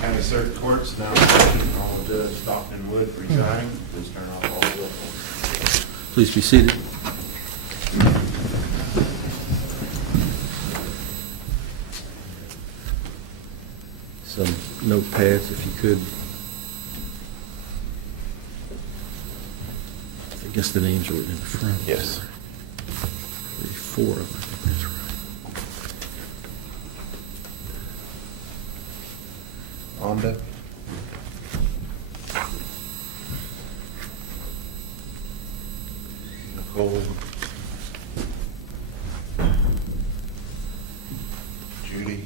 County Circuit Courts now all Judge Stockton Wood presiding. Please turn off all the votes. Please be seated. Some notepads, if you could. I guess the names are in the front. Yes. 4 of them, I think that's right. Onda. Nicole. Judy.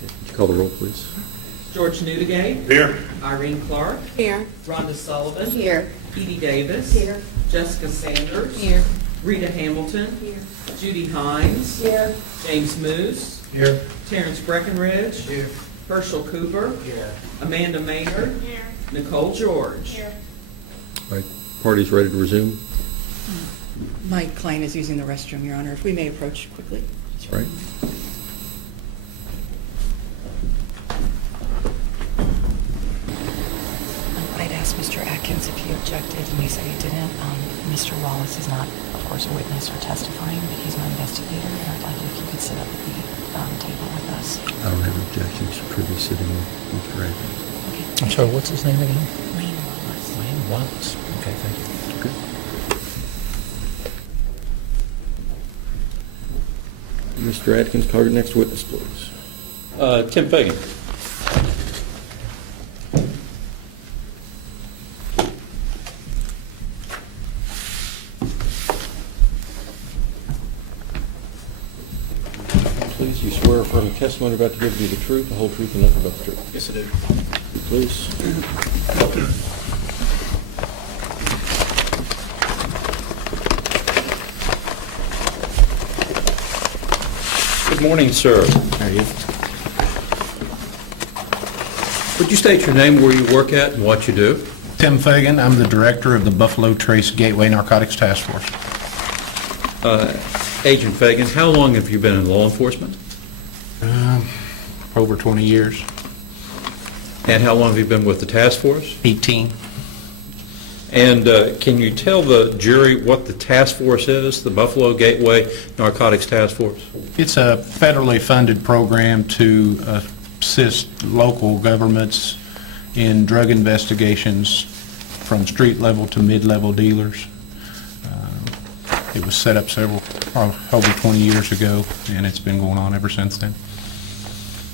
Could you call the roll, please? George Newdigate. Here. Irene Clark. Here. Rhonda Sullivan. Here. Edie Davis. Here. Jessica Sanders. Here. Rita Hamilton. Here. Judy Hines. Here. James Moose. Here. Terrence Breckenridge. Here. Herschel Cooper. Here. Amanda Maynard. Here. Nicole George. Here. All right, party's ready to resume. My client is using the restroom, Your Honor. If we may approach quickly. That's right. I'd asked Mr. Atkins if he objected, and he said he didn't. Mr. Wallace is not, of course, a witness or testifying, but he's my investigator, and I'd like if you could sit up at the table with us. I don't have objections to privy sitting with Mr. Atkins. Okay. I'm sorry, what's his name again? Lane Wallace. Lane Wallace. Okay, thank you. Okay. Mr. Atkins, call your next witness, please. Tim Fagan. Please, you swear or affirm the testimony about to give you the truth, the whole truth, and nothing but the truth. Yes, I do. Please. Good morning, sir. How are you? Would you state your name, where you work at, and what you do? Tim Fagan, I'm the director of the Buffalo Trace Gateway Narcotics Task Force. Agent Fagan, how long have you been in law enforcement? Over 20 years. And how long have you been with the task force? 18. And can you tell the jury what the task force is, the Buffalo Gateway Narcotics Task Force? It's a federally funded program to assist local governments in drug investigations from street level to mid-level dealers. It was set up over 20 years ago, and it's been going on ever since then.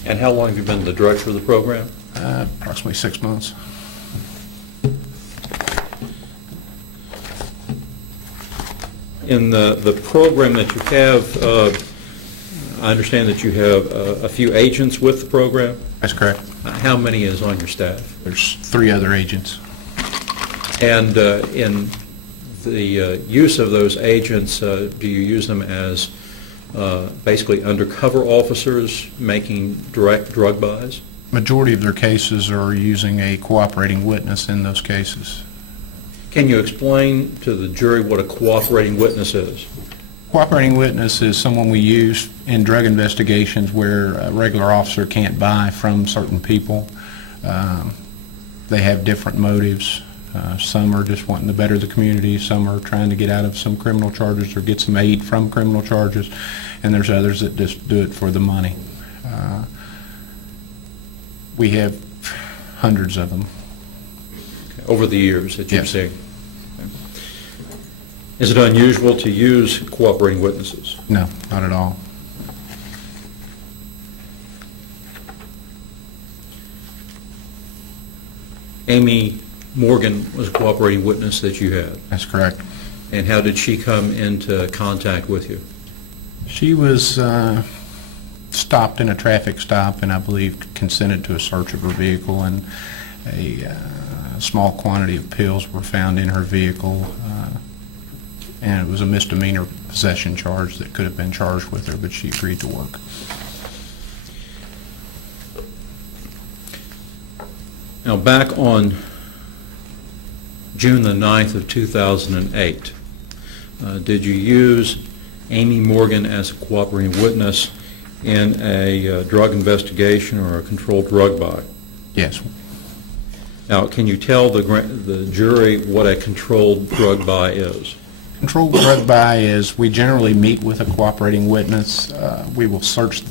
And how long have you been the director of the program? Approximately 6 months. In the program that you have, I understand that you have a few agents with the program. That's correct. How many is on your staff? There's 3 other agents. And in the use of those agents, do you use them as basically undercover officers making direct drug buys? Majority of their cases are using a cooperating witness in those cases. Can you explain to the jury what a cooperating witness is? Cooperating witness is someone we use in drug investigations where a regular officer can't buy from certain people. They have different motives. Some are just wanting to better the community. Some are trying to get out of some criminal charges or get some aid from criminal charges. And there's others that just do it for the money. We have hundreds of them. Over the years that you've Yes. seen? Is it unusual to use cooperating witnesses? No, not at all. Amy Morgan was a cooperating witness that you had. That's correct. And how did she come into contact with you? She was stopped in a traffic stop and I believe consented to a search of her vehicle, and a small quantity of pills were found in her vehicle, and it was a misdemeanor possession charge that could have been charged with her, but she agreed to work. Now, back on June the 9th of 2008, did you use Amy Morgan as a cooperating witness in a drug investigation or a controlled drug buy? Yes. Now, can you tell the jury what a controlled drug buy is? Controlled drug buy is we generally meet with a cooperating witness. We will search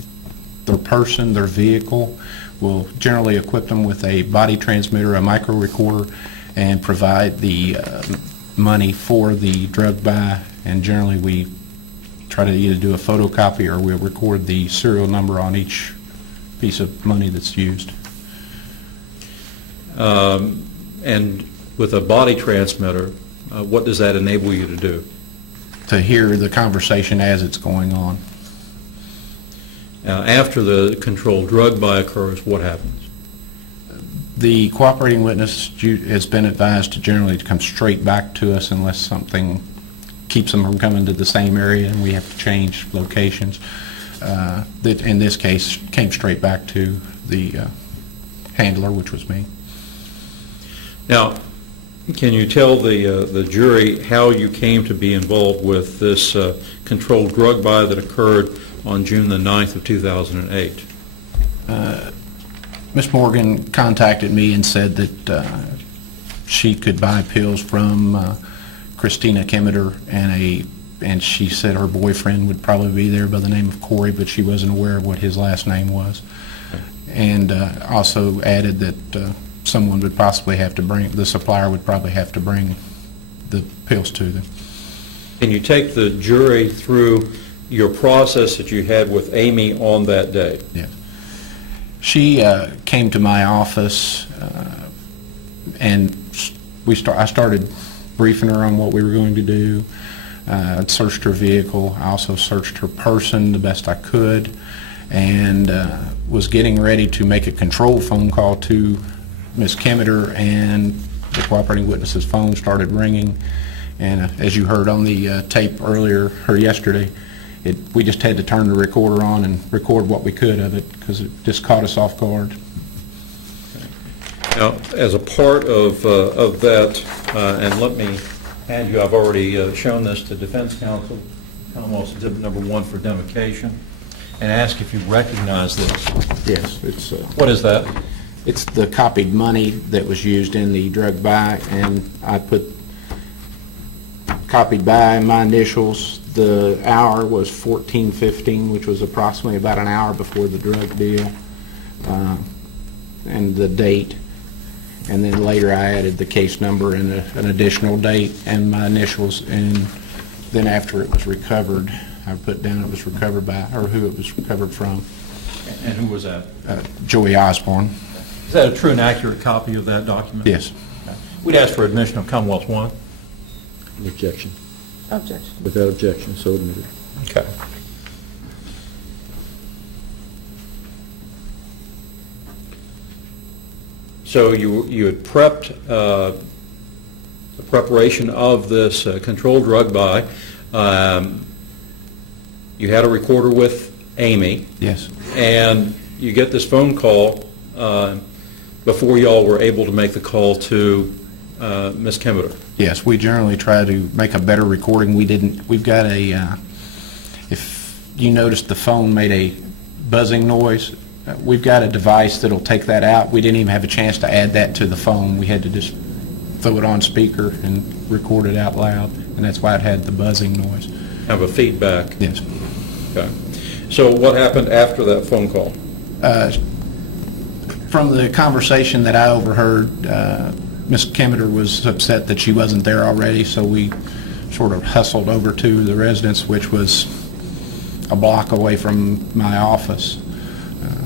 their person, their vehicle. We'll generally equip them with a body transmitter, a micro recorder, and provide the money for the drug buy. And generally we try to either do a photocopy or we'll record the serial number on each piece of money that's used. And with a body transmitter, what does that enable you to do? To hear the conversation as it's going on. After the controlled drug buy occurs, what happens? The cooperating witness has been advised to generally come straight back to us unless something keeps them from coming to the same area and we have to change locations. That in this case came straight back to the handler, which was me. Now, can you tell the jury how you came to be involved with this controlled drug buy that occurred on June the 9th of 2008? Ms. Morgan contacted me and said that she could buy pills from Christina Kimmeter, and she said her boyfriend would probably be there by the name of Corey, but she wasn't aware of what his last name was. And also added that someone would possibly have to bring, the supplier would probably have to bring the pills to them. Can you take the jury through your process that you had with Amy on that day? Yes. She came to my office and I started briefing her on what we were going to do. I searched her vehicle. I also searched her person the best I could, and was getting ready to make a control phone call to Ms. Kimmeter, and the cooperating witness's phone started ringing. And as you heard on the tape earlier, or yesterday, we just had to turn the recorder on and record what we could of it because it just caught us off guard. Now, as a part of that, and let me hand you, I've already shown this to defense counsel, Commonwealth's Exhibit Number 1 for identification, and ask if you recognize this. Yes, it's What is that? it's the copied money that was used in the drug buy, and I put copied by my initials. The hour was 14:15, which was approximately about an hour before the drug deal, and the date. And then later I added the case number and an additional date and my initials, and then after it was recovered, I put down it was recovered by, or who it was recovered from. And who was that? Joey Osborne. Is that a true and accurate copy of that document? Yes. We'd ask for admission of Commonwealth 1. Objection. Objection. Without objection, so admitted. Okay. So you had prepped the preparation of this controlled drug buy. You had a recorder with Amy. Yes. And you get this phone call before y'all were able to make the call to Ms. Kimmeter. Yes, we generally try to make a better recording. We've got a, if you noticed the phone made a buzzing noise, we've got a device that'll take that out. We didn't even have a chance to add that to the phone. We had to just throw it on speaker and record it out loud, and that's why it had the buzzing noise. Have a feedback. Yes. Okay. So what happened after that phone call? From the conversation that I overheard, Ms. Kimmeter was upset that she wasn't there already, so we sort of hustled over to the residence, which was a block away from my office.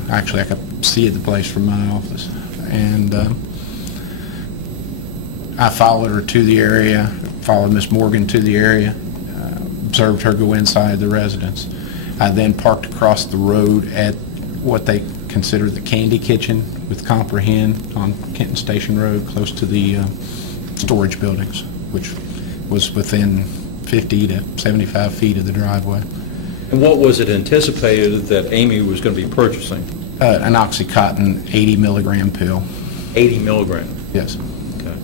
Actually, I could see the place from my office. And I followed her to the area, followed Ms. Morgan to the area, observed her go inside the residence. I then parked across the road at what they consider the Candy Kitchen with Comprehend on Kenton Station Road, close to the storage buildings, which was within 50 to 75 feet of the driveway. And what was it anticipated that Amy was going to be purchasing? An Oxycontin 80 milligram pill. 80 milligrams. Yes. Okay.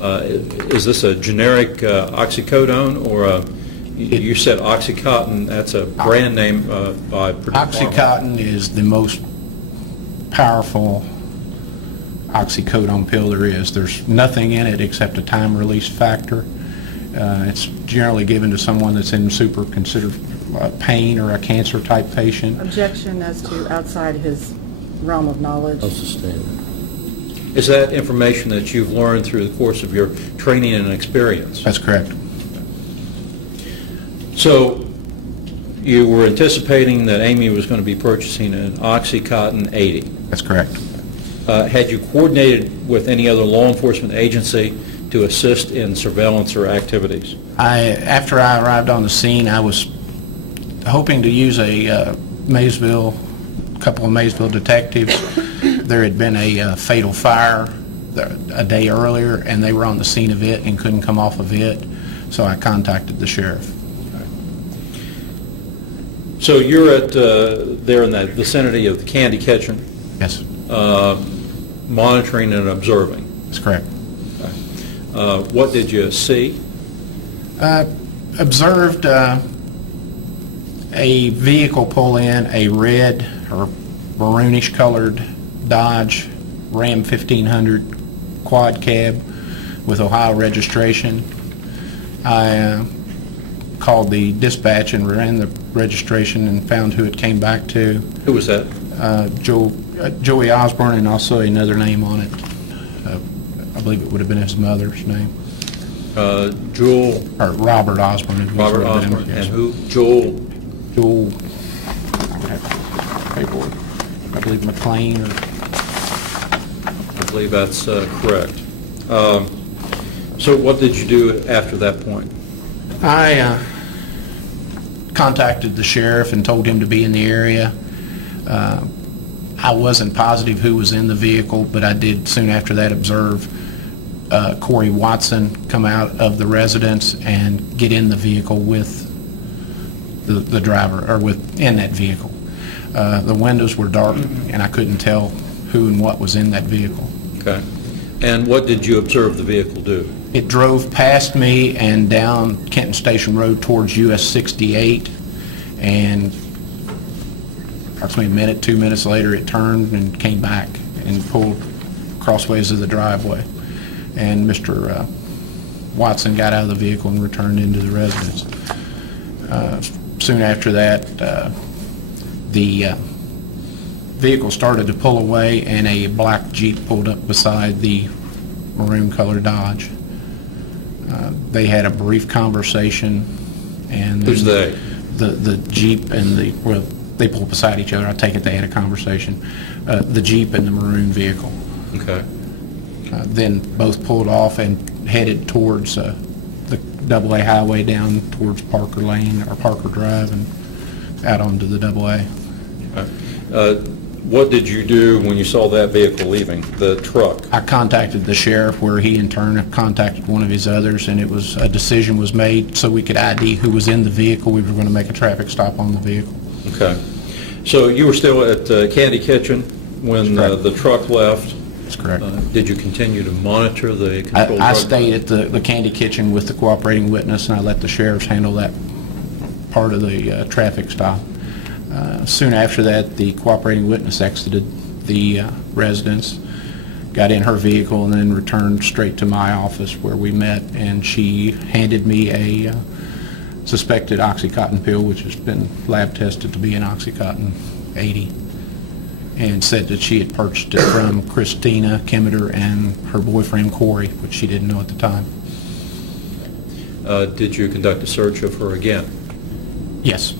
Is this a generic oxycodone or you said Oxycontin, that's a brand name by Purdue Pharma. Oxycontin is the most powerful oxycodone pill there is. There's nothing in it except a time release factor. It's generally given to someone that's in super considered pain or a cancer type patient. Objection as to outside his realm of knowledge. Is that information that you've learned through the course of your training and experience? That's correct. So you were anticipating that Amy was going to be purchasing an Oxycontin 80. That's correct. Had you coordinated with any other law enforcement agency to assist in surveillance or activities? After I arrived on the scene, I was hoping to use a couple of Maysville detectives. There had been a fatal fire a day earlier, and they were on the scene of it and couldn't come off of it, so I contacted the sheriff. So you're at there in that vicinity of the Candy Kitchen, Yes, monitoring and observing. that's correct. What did you see? Observed a vehicle pull in, a red or maroonish colored Dodge Ram 1500 quad cab with Ohio registration. I called the dispatch and ran the registration and found who it came back to. Who was that? Joey Osborne, and also another name on it. I believe it would have been his mother's name. Joel. Or Robert Osborne. Robert Osborne. And who? Joel. Joel, I would have paperwork. I believe McLean or... I believe that's correct. So what did you do after that point? I contacted the sheriff and told him to be in the area. I wasn't positive who was in the vehicle, but I did soon after that observe Corey Watson come out of the residence and get in the vehicle with the driver, or in that vehicle. The windows were dark, and I couldn't tell who and what was in that vehicle. Okay. And what did you observe the vehicle do? It drove past me and down Kenton Station Road towards US 68, and approximately a minute, 2 minutes later, it turned and came back and pulled crossways of the driveway. And Mr. Watson got out of the vehicle and returned into the residence. Soon after that, the vehicle started to pull away, and a black Jeep pulled up beside the maroon-colored Dodge. They had a brief conversation, and Who's they? The Jeep and they pulled beside each other. I take it they had a conversation. The Jeep and the maroon vehicle. Okay. Then both pulled off and headed towards the AA highway down towards Parker Lane or Parker Drive and out onto the AA. Okay. What did you do when you saw that vehicle leaving, the truck? I contacted the sheriff, where he in turn contacted one of his others, and a decision was made so we could ID who was in the vehicle. We were going to make a traffic stop on the vehicle. Okay. So you were still at Candy Kitchen when the truck left? That's correct. Did you continue to monitor the controlled I drug? stayed at the Candy Kitchen with the cooperating witness, and I let the sheriffs handle that part of the traffic stop. Soon after that, the cooperating witness exited the residence, got in her vehicle, and then returned straight to my office where we met, and she handed me a suspected Oxycontin pill, which has been lab tested to be an Oxycontin 80, and said that she had purchased it from Christina Kimmeter and her boyfriend Corey, which she didn't know at the time. Did you conduct a search of her again? Yes.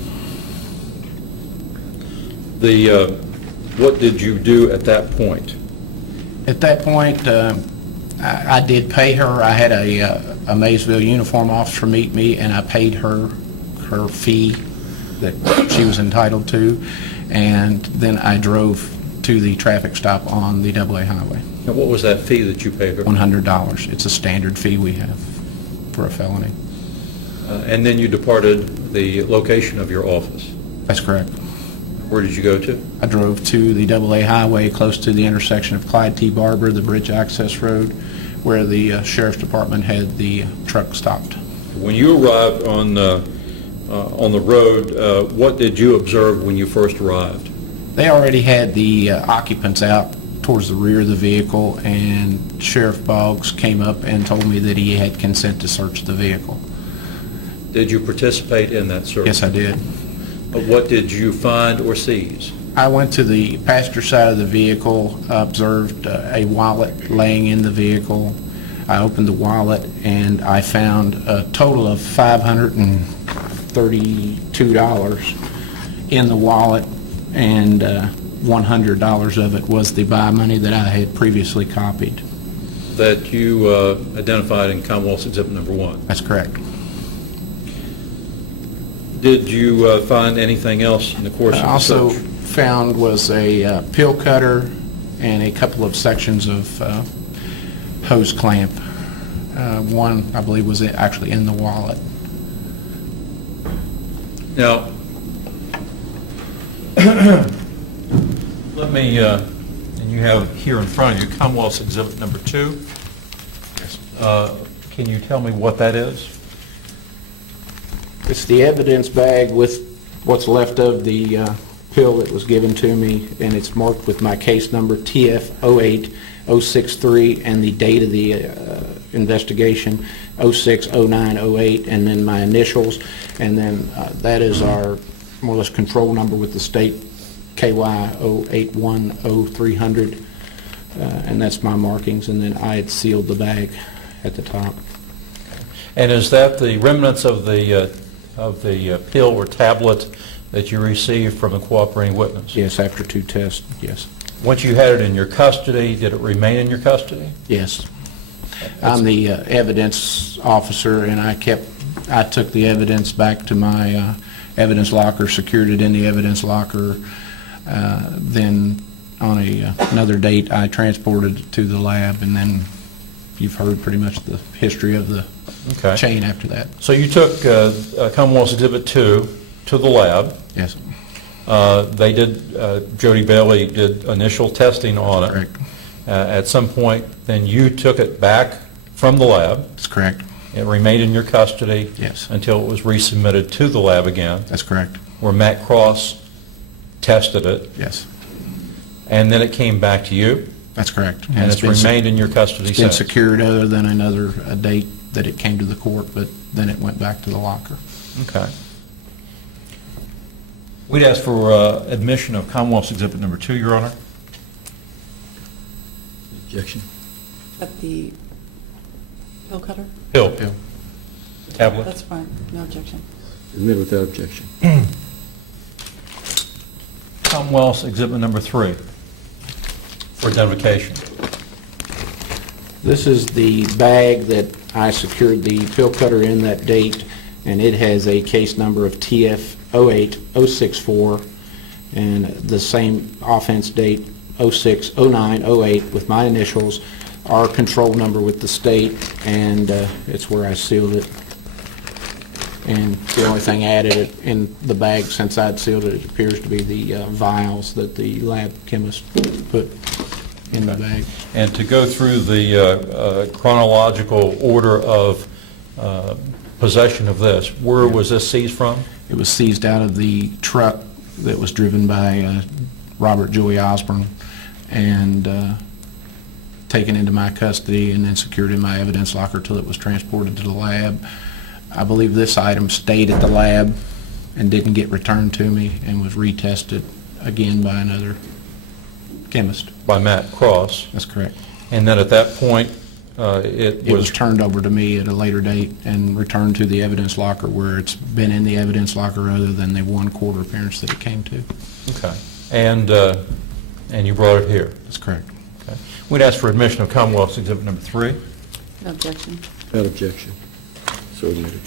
What did you do at that point? At that point, I did pay her. I had a Maysville uniform officer meet me, and I paid her fee that she was entitled to, and then I drove to the traffic stop on the AA highway. And what was that fee that you paid her? $100. It's a standard fee we have for a felony. And then you departed the location of your office. That's correct. Where did you go to? I drove to the AA highway close to the intersection of Clyde T. Barber, the Bridge Access Road, where the sheriff's department had the truck stopped. When you arrived on the road, what did you observe when you first arrived? They already had the occupants out towards the rear of the vehicle, and Sheriff Boggs came up and told me that he had consent to search the vehicle. Did you participate in that search? Yes, I did. What did you find or seize? I went to the passenger side of the vehicle, observed a wallet laying in the vehicle. I opened the wallet, and I found a total of $532 in the wallet, and $100 of it was the buy money that I had previously copied. That you identified in Commonwealth's Exhibit Number 1. That's correct. Did you find anything else in the course of I the also search? found was a pill cutter and a couple of sections of hose clamp. One, I believe, was actually in the wallet. Now, let me, and you have here in front of you Commonwealth's Exhibit Number 2. Yes. Can you tell me what that is? It's the evidence bag with what's left of the pill that was given to me, and it's marked with my case number TF08063 and the date of the investigation 060908, and then my initials, and then that is our more or less control number with the state, KY08100300, and that's my markings, and then I had sealed the bag at the top. And is that the remnants of the pill or tablet that you received from a cooperating witness? Yes, after 2 tests, yes. Once you had it in your custody, did it remain in your custody? Yes. I'm the evidence officer, and I took the evidence back to my evidence locker, secured it in the evidence locker. Then on another date, I transported it to the lab, and then you've heard pretty much the history of the chain after that. So you took Commonwealth's Exhibit 2 to the lab. Yes. They did, Jody Bailey did initial testing on it. Correct. At some point, then you took it back from the lab. That's correct. It remained in your custody. Yes. Until it was resubmitted to the lab again, That's correct. where Matt Cross tested it, Yes. and then it came back to you, That's correct. and it's remained in your custody It's been since. secured other than another date that it came to the court, but then it went back to the locker. Okay. We'd ask for admission of Commonwealth's Exhibit Number 2, Your Honor. Objection. At the pill cutter? Hill. Hill. Tablet. That's fine, no objection. Admitted without objection. Commonwealth's Exhibit Number 3 for identification. This is the bag that I secured the pill cutter in that date, and it has a case number of TF08064 and the same offense date 060908 with my initials, our control number with the state, and it's where I sealed it. And the only thing added in the bag since I'd sealed it, it appears to be the vials that the lab chemist put in the bag. And to go through the chronological order of possession of this, where was this seized from? It was seized out of the truck that was driven by Robert Joey Osborne and taken into my custody and then secured in my evidence locker till it was transported to the lab. I believe this item stayed at the lab and didn't get returned to me and was retested again by another chemist. By Matt Cross. That's correct. And then at that point, it It was was, turned over to me at a later date and returned to the evidence locker where it's been in the evidence locker other than the 1/4 appearance that it came to. okay. And you brought it here. That's correct. Okay. We'd ask for admission of Commonwealth's Exhibit Number 3. No objection. Without objection. So admitted.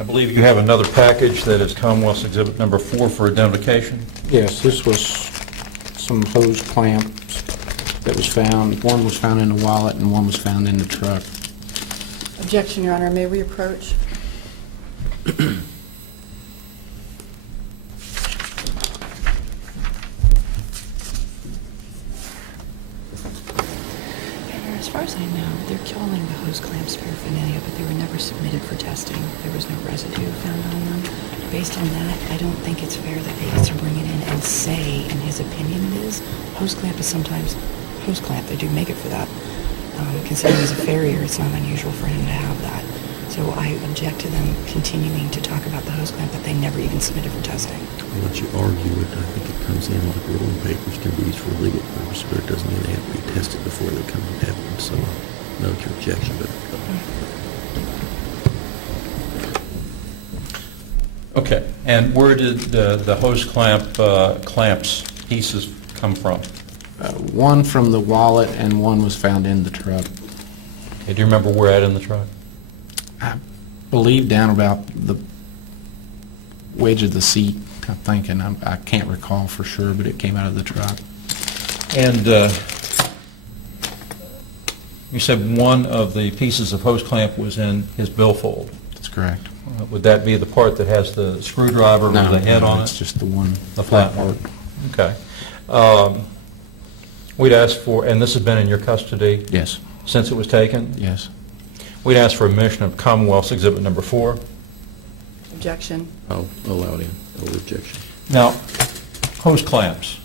I believe you have another package that is Commonwealth's Exhibit Number 4 for identification. Yes, this was some hose clamps that was found. One was found in the wallet and one was found in the truck. Objection, Your Honor. May we approach? As far as as I know, they're calling the hose clamps paraphernalia, but they were never submitted for testing. There was no residue found on them. Based on that, I don't think it's fair that he gets to bring it in and say, in his opinion, it is. Hose clamp is sometimes hose clamp. They do make it for that. Considering he's a farrier, it's not unusual for him to have that. So I object to them continuing to talk about the hose clamp that they never even submitted for testing. I'll let you argue it. I think it comes in like rolling papers can be used for legal purpose, but it doesn't mean they have to be tested before they come in evidence. So note your objection, but Okay, and where did the hose clamps pieces come from? One from the wallet and one was found in the truck. Okay, do you remember where at in the truck? I believe down about the wedge of the seat, I'm thinking. I can't recall for sure, but it came out of the truck. And you said one of the pieces of hose clamp was in his billfold. That's correct. Would that be the part that has the screwdriver with the head on it's it? just the one. The flat part. Okay. We'd ask for, and this has been in your custody Yes, since it was taken? yes. We'd ask for admission of Commonwealth's Exhibit Number 4. Objection. I'll allow it in. No objection. Now, hose clamps.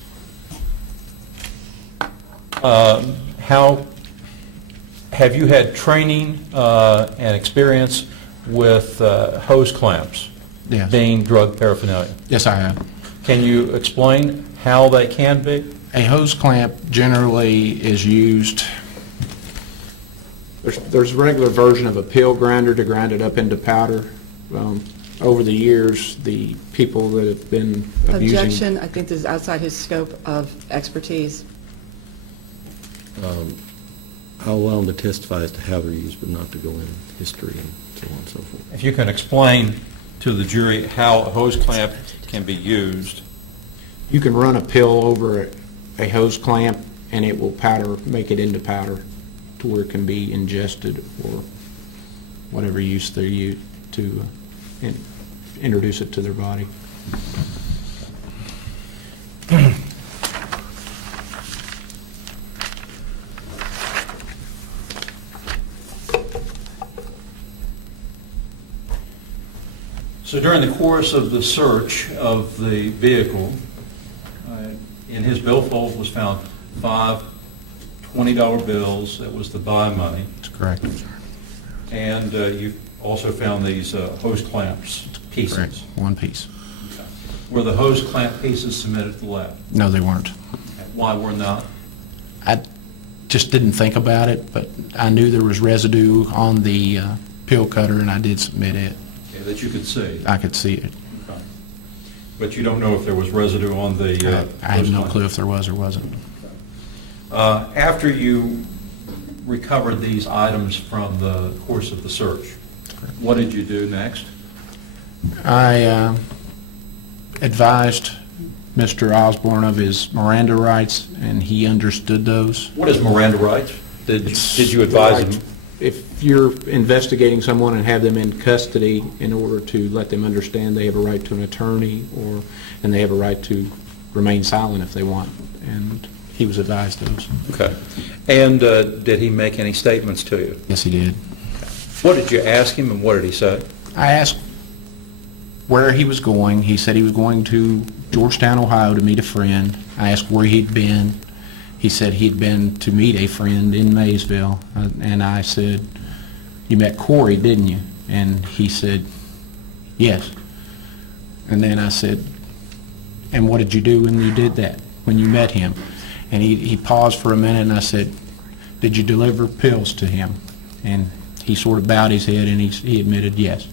How have you had training and experience with hose clamps Yes. being drug paraphernalia? Yes, I have. Can you explain how they can be? A hose clamp generally is used, there's a regular version of a pill grinder to grind it up into powder. Over the years, the people that have been abusing... Objection. I think this is outside his scope of expertise. I'll allow them to testify as to how they're used, but not to go in history and so on and so forth. If you can explain to the jury how a hose clamp can be used. You can run a pill over a hose clamp and it will powder, make it into powder to where it can be ingested or whatever use they use to introduce it to their body. So during the course of the search of the vehicle, in his billfold was found 5 $20 bills. That was the buy money. That's correct. And you also found these hose clamps pieces. Correct. One piece. Okay. Were the hose clamp pieces submitted to the lab? No, they weren't. Why were not? I just didn't think about it, but I knew there was residue on the pill cutter and I did submit it. Okay, that you could see. I could see it. Okay. But you don't know if there was residue on the I had hose no clamp? clue if there was or wasn't. After you recovered these items from the course of the search, what did you do next? I advised Mr. Osborne of his Miranda rights, and he understood those. What is Miranda rights? Did you advise him? If you're investigating someone and have them in custody in order to let them understand they have a right to an attorney, and they have a right to remain silent if they want, and he was advised those. Okay. And did he make any statements to you? Yes, he did. What did you ask him, and what did he say? I asked where he was going. He said he was going to Georgetown, Ohio to meet a friend. I asked where he'd been. He said he'd been to meet a friend in Maysville. And I said, "You met Corey, didn't you?" And he said, "Yes." And then I said, "And what did you do when you did that, when you met him?" And he paused for a minute, and I said, "Did you deliver pills to him?" And he sort of bowed his head, and he admitted yes.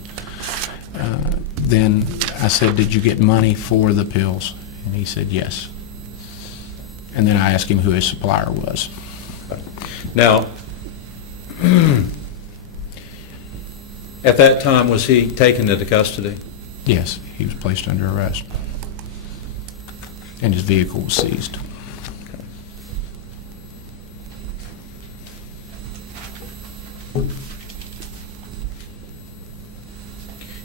Then I said, "Did you get money for the pills?" And he said yes. And then I asked him who his supplier was. Now, at that time, was he taken into custody? Yes, he was placed under arrest. And his vehicle was seized.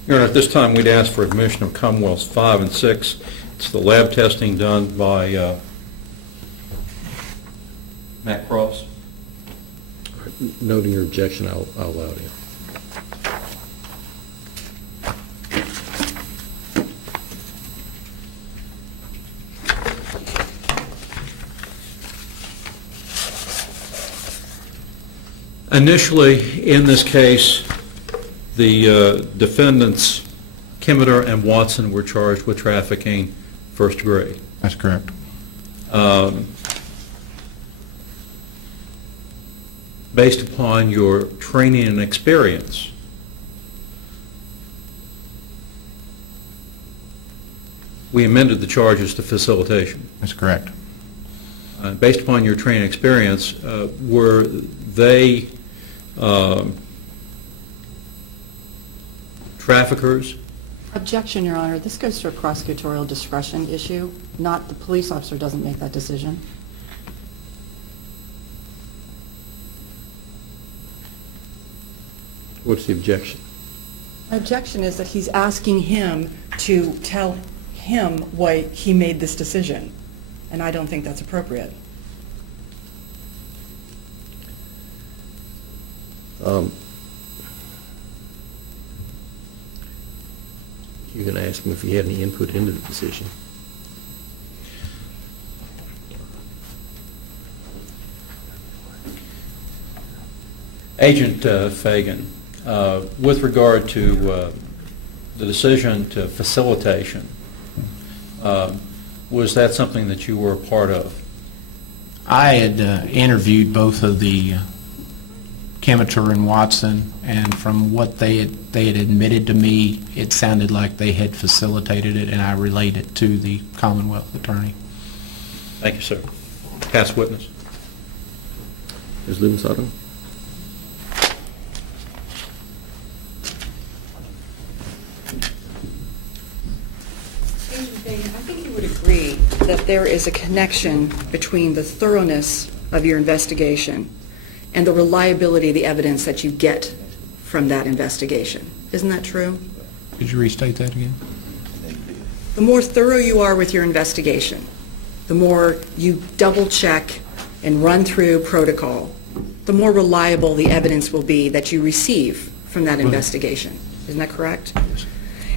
Your Honor, at this time, we'd ask for admission of Commonwealths 5 and 6. It's the lab testing done by Matt Cross. noting your objection, I'll allow it in. Initially, in this case, the defendants, Kimeter and Watson, were charged with trafficking first degree. That's correct. Based upon your training and experience, we amended the charges to facilitation. That's correct. Based upon your training and experience, were they traffickers? Objection, Your Honor. This goes to a prosecutorial discretion issue, not the police officer doesn't make that decision. What's the objection? My objection is that he's asking him to tell him why he made this decision, and I don't think that's appropriate. You're going to ask him if he had any input into the decision. Agent Fagan, with regard to the decision to facilitation, was that something that you were a part of? I had interviewed both of the Kimeter and Watson, and from what they had admitted to me, it sounded like they had facilitated it, and I relayed it to the Commonwealth attorney. Thank you, sir. Past witness. Ms. Lumensato? I think you would agree that there is a connection between the thoroughness of your investigation and the reliability of the evidence that you get from that investigation. Isn't that true? Could you restate that again? The more thorough you are with your investigation, the more you double-check and run through protocol, the more reliable the evidence will be that you receive from that investigation. Isn't that correct?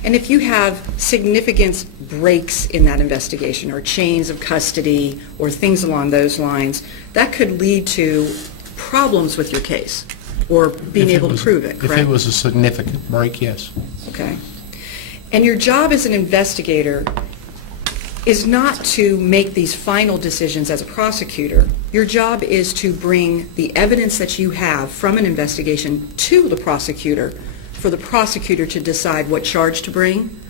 And if you have significant breaks in that investigation or chains of custody or things along those lines, that could lead to problems with your case or being able to prove it, correct? If it was a significant break, yes. Okay. And your job as an investigator is not to make these final decisions as a prosecutor. Your job is to bring the evidence that you have from an investigation to the prosecutor for the prosecutor to decide what charge to bring,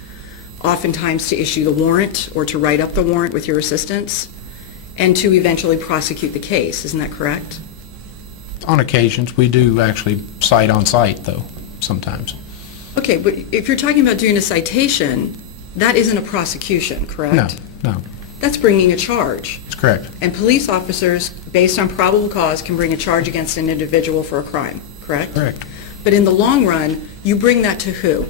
oftentimes to issue the warrant or to write up the warrant with your assistance, and to eventually prosecute the case. Isn't that correct? On occasions, we do actually cite on site, though, sometimes. Okay, but if you're talking about doing a citation, that isn't a prosecution, correct? No, That's bringing a charge. it's correct. And police officers, based on probable cause, can bring a charge against an individual for a crime, correct? Correct. But in the long run, you bring that to who?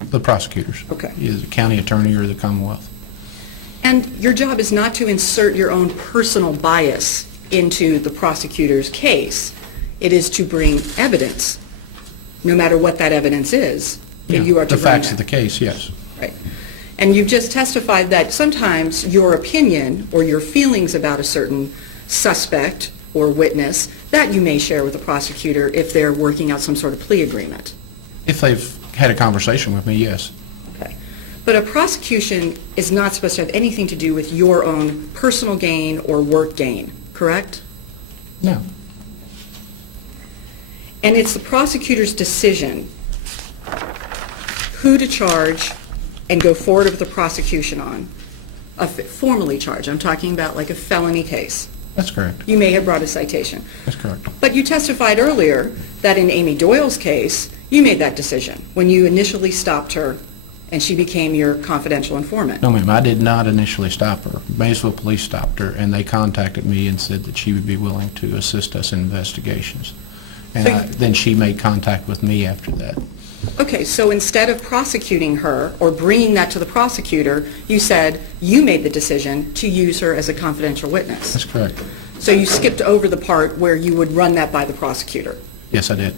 The prosecutors. Okay. Either the county attorney or the Commonwealth. And your job is not to insert your own personal bias into the prosecutor's case. It is to bring evidence, no matter what that evidence is, that Yeah, you are to the bring facts that. of the case, yes. Right. And you've just testified that sometimes your opinion or your feelings about a certain suspect or witness, that you may share with the prosecutor if they're working out some sort of plea agreement. If they've had a conversation with me, yes. Okay. But a prosecution is not supposed to have anything to do with your own personal gain or work gain, correct? No. And it's the prosecutor's decision who to charge and go forward with the prosecution on, formally charge. I'm talking about like a felony case. That's correct. You may have brought a citation. That's correct. But you testified earlier that in Amy Doyle's case, you made that decision when you initially stopped her and she became your confidential informant. No, ma'am, I did not initially stop her. Maysville Police stopped her, and they contacted me and said that she would be willing to assist us in investigations. And So then she made contact with me after that. Okay, so instead of prosecuting her or bringing that to the prosecutor, you said you made the decision to use her as a confidential witness. That's correct. So you skipped over the part where you would run that by the prosecutor. Yes, I did.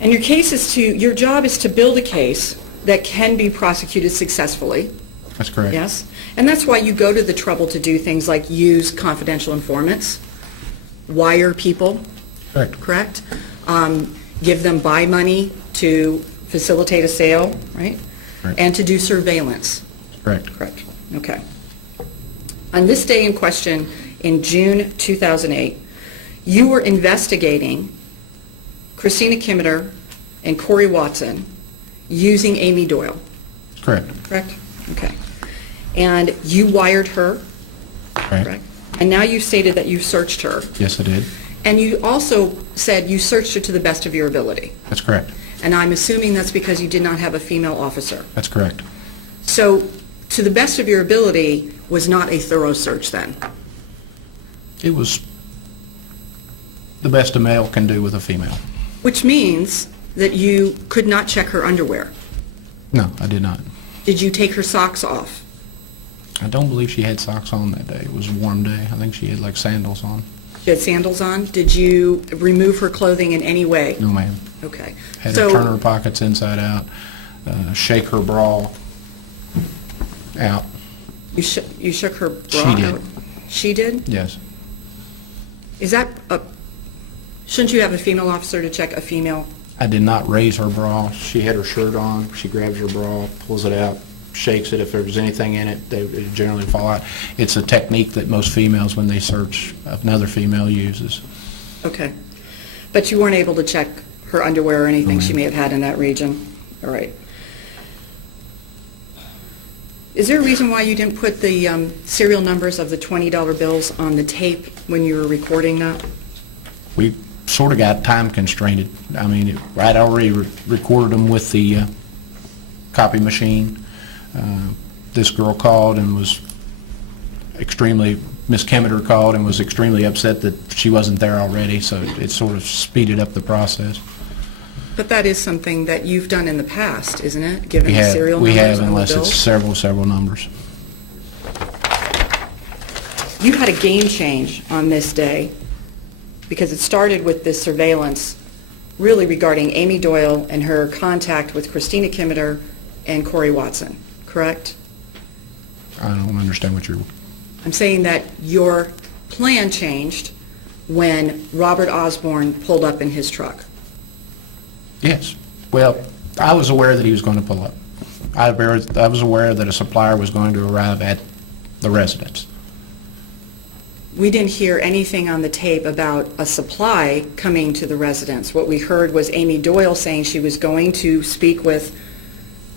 And your job is to build a case that can be prosecuted successfully. That's correct. Yes? And that's why you go to the trouble to do things like use confidential informants, wire people, correct? Give them buy money to facilitate a sale, right? Correct. And to do surveillance. Correct. Correct. Okay. On this day in question, in June 2008, you were investigating Christina Kimmeter and Corey Watson using Amy Doyle, Correct. correct? Okay. And you wired her, correct? And now you stated that you searched her. Yes, I did. And you also said you searched her to the best of your ability. That's correct. And I'm assuming that's because you did not have a female officer. That's correct. So, to the best of your ability was not a thorough search then? It was the best a male can do with a female. Which means that you could not check her underwear. No, I did not. Did you take her socks off? I don't believe she had socks on that day. It was a warm day. I think she had like sandals on. She had sandals on? Did you remove her clothing in any way? No, ma'am. Okay. Had her turn her pockets inside out, shake her bra out. You shook her bra She did. out? She did? Yes. Is that shouldn't you have a female officer to check a female? I did not raise her bra. She had her shirt on. She grabs her bra, pulls it out, shakes it. If there was anything in it, it would generally fall out. It's a technique that most females, when they search another female, uses. Okay. But you weren't able to check her underwear or anything No, she ma'am. may have had in that region? All right. Is there a reason why you didn't put the serial numbers of the $20 bills on the tape when you were recording that? We sort of got time constrained. I mean, I'd already recorded them with the copy machine. This girl called and was Miss Kimmeter called and was extremely upset that she wasn't there already, so it sort of speeded up the process. But that is something that you've done in the past, isn't it? Given We the have, serial we numbers have on the unless bills? it's several numbers. You had a game change on this day because it started with this surveillance really regarding Amy Doyle and her contact with Christina Kimmeter and Corey Watson, correct? I don't understand what you're... I'm saying that your plan changed when Robert Osborne pulled up in his truck. Yes. Well, I was aware that he was going to pull up. I was aware that a supplier was going to arrive at the residence. We didn't hear anything on the tape about a supply coming to the residence. What we heard was Amy Doyle saying she was going to speak with,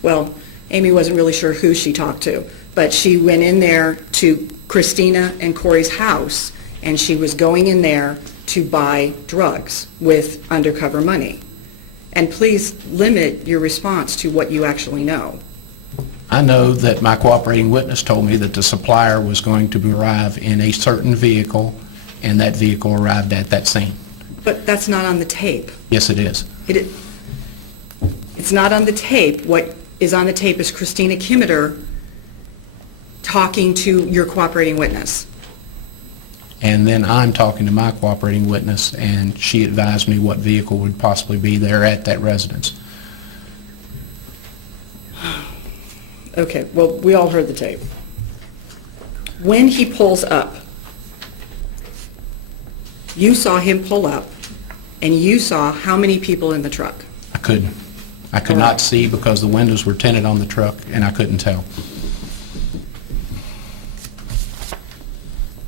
well, Amy wasn't really sure who she talked to, but she went in there to Christina and Corey's house, and she was going in there to buy drugs with undercover money. And please limit your response to what you actually know. I know that my cooperating witness told me that the supplier was going to arrive in a certain vehicle, and that vehicle arrived at that scene. But that's not on the tape. Yes, it is. It's not on the tape. What is on the tape is Christina Kimmeter talking to your cooperating witness. And then I'm talking to my cooperating witness, and she advised me what vehicle would possibly be there at that residence. Okay, well, we all heard the tape. When he pulls up, you saw him pull up, and you saw how many people in the truck? I couldn't. I could All right. not see because the windows were tinted on the truck, and I couldn't tell.